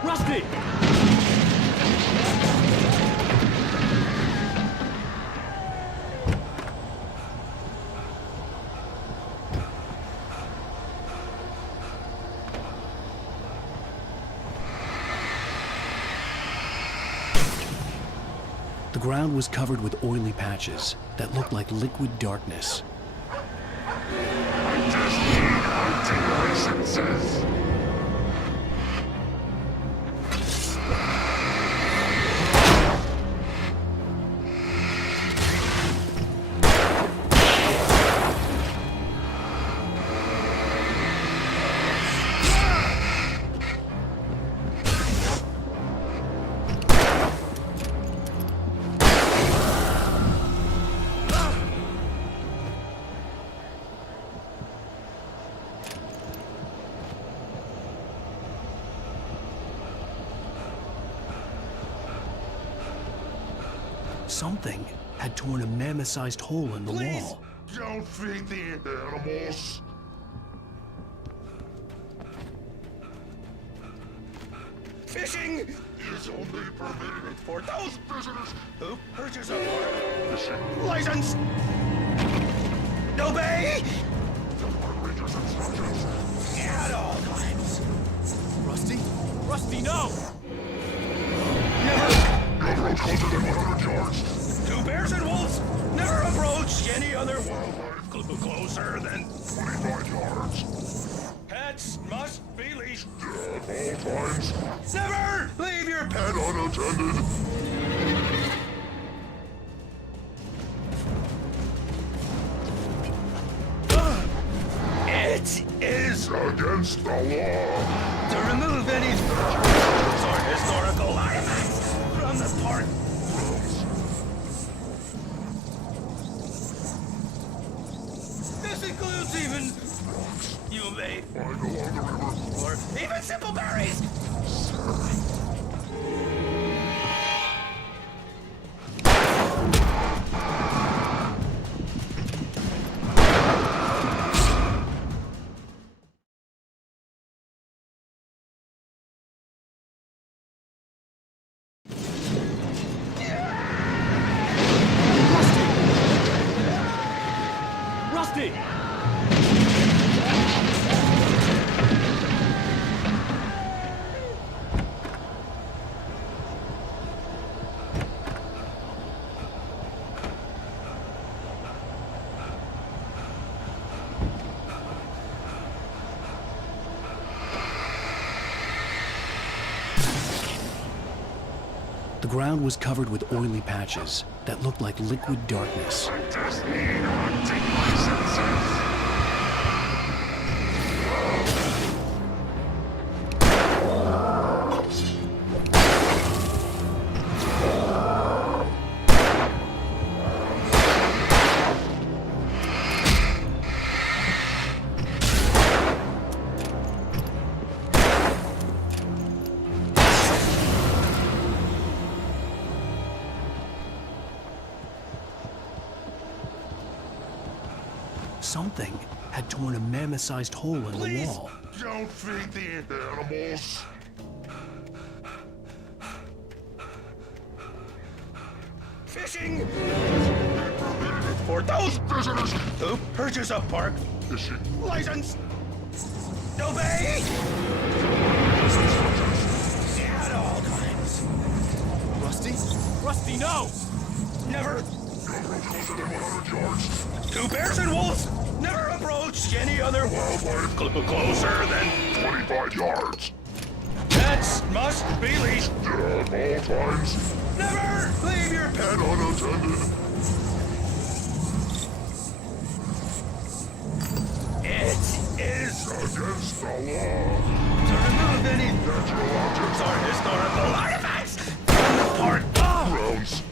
Rusty! The ground was covered with oily patches that looked like liquid darkness. I just need hunting licenses. Something had torn a mammoth-sized hole in the wall. Don't feed the animals. Fishing is only permitted for those visitors who purchase a fishing license. Obey at all times. Rusty? Rusty, no! Never closer than 100 yards. Two bears and wolves never approach any other wildlife closer than 25 yards. Pets must be leashed At all times. Never leave your pet unattended. It is against the law to remove any or historical artifacts from the park. This includes even you may or even simple berries. Rusty! The ground was covered with oily patches that looked like liquid darkness. Something had torn a mammoth-sized hole in the wall. Don't feed the animals. Fishing for those visitors who purchase a park fishing license. Obey at all times. Rusty? Rusty, no! Never closer than 100 yards. Two bears and wolves never approach any other wildlife closer than 25 yards. Pets must be leashed at all times. Never leave your pet unattended. It is against the law to remove any natural objects or historical artifacts from the park grounds.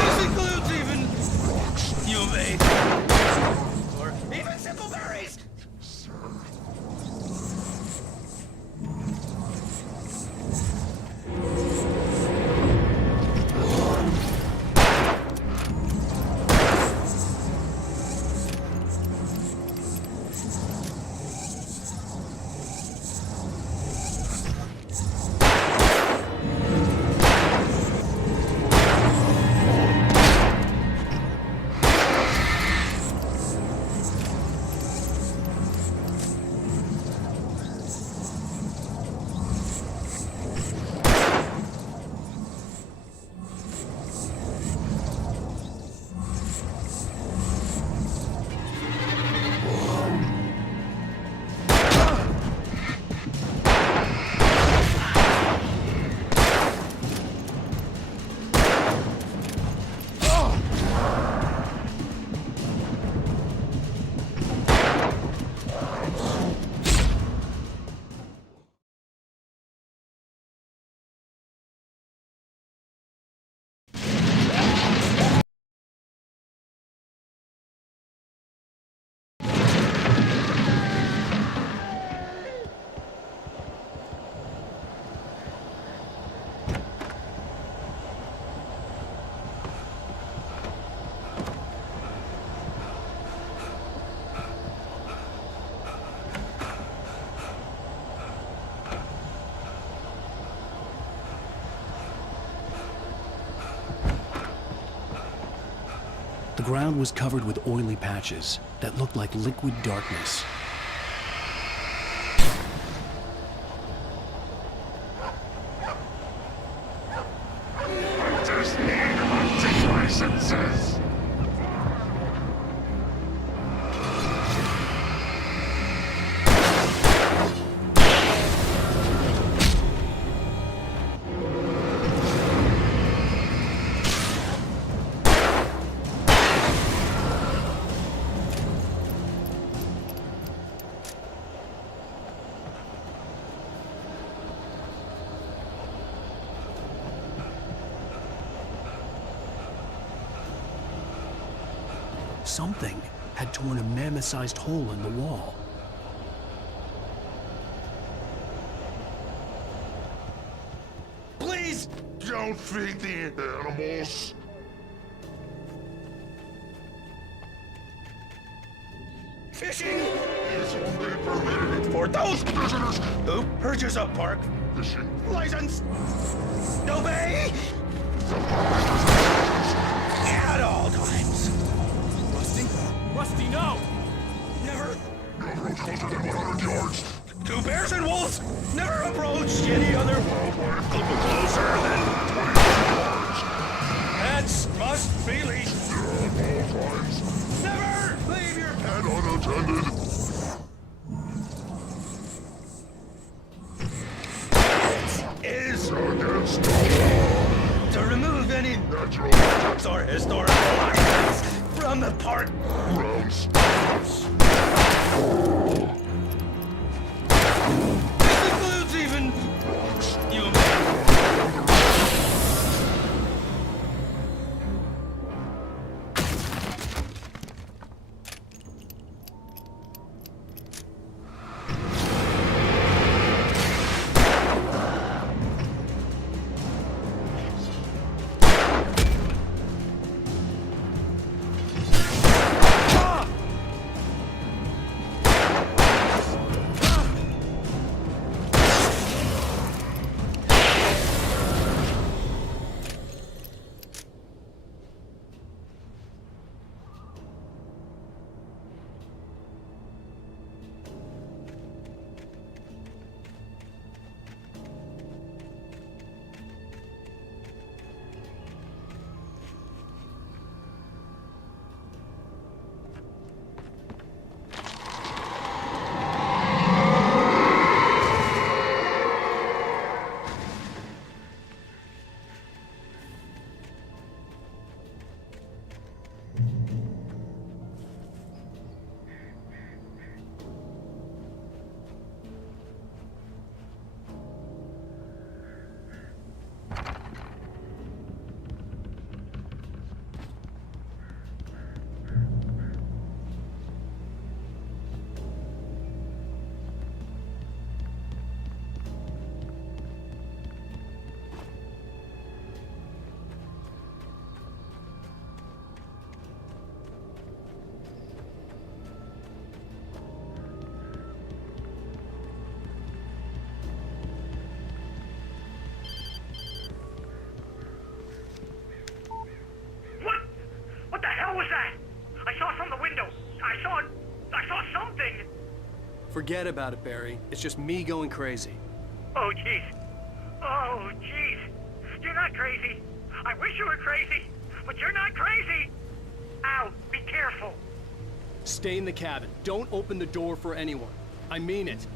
This includes even rocks you made or even simple berries. The ground was covered with oily patches that looked like liquid darkness. I just need hunting licenses. Something had torn a mammoth-sized hole in the wall. Please don't feed the animals. Fishing is only permitted for those prisoners who purchase a park fishing license. Obey at all times. Rusty? Rusty, no! Never. No approach closer than 100 yards. Two bears and wolves never approached any other wildlife closer than 20 yards. Pets must be leashed. At all times. Never leave your pet Unattended. is Against the law. to remove any Natural or historical artifacts from the park. grounds. This includes even human. What the hell was that? I saw from the window. I saw something. Forget about it, Barry. It's just me going crazy. Oh, jeez. Oh, jeez. You're not crazy. I wish you were crazy, but you're not crazy. Ow, be careful. Stay in the cabin. Don't open the door for anyone. I mean it.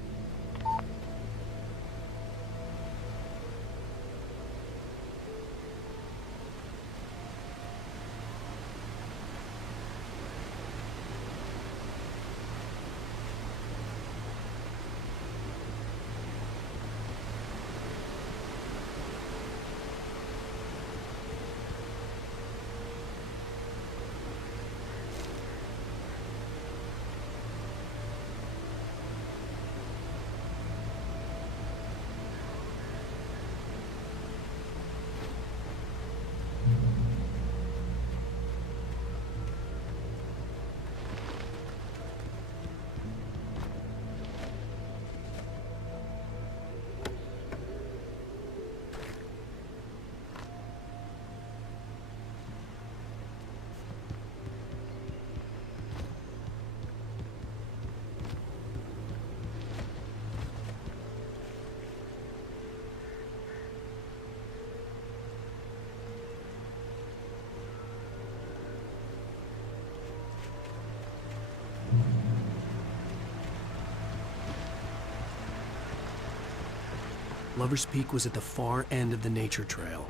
Lover's Peak was at the far end of the nature trail.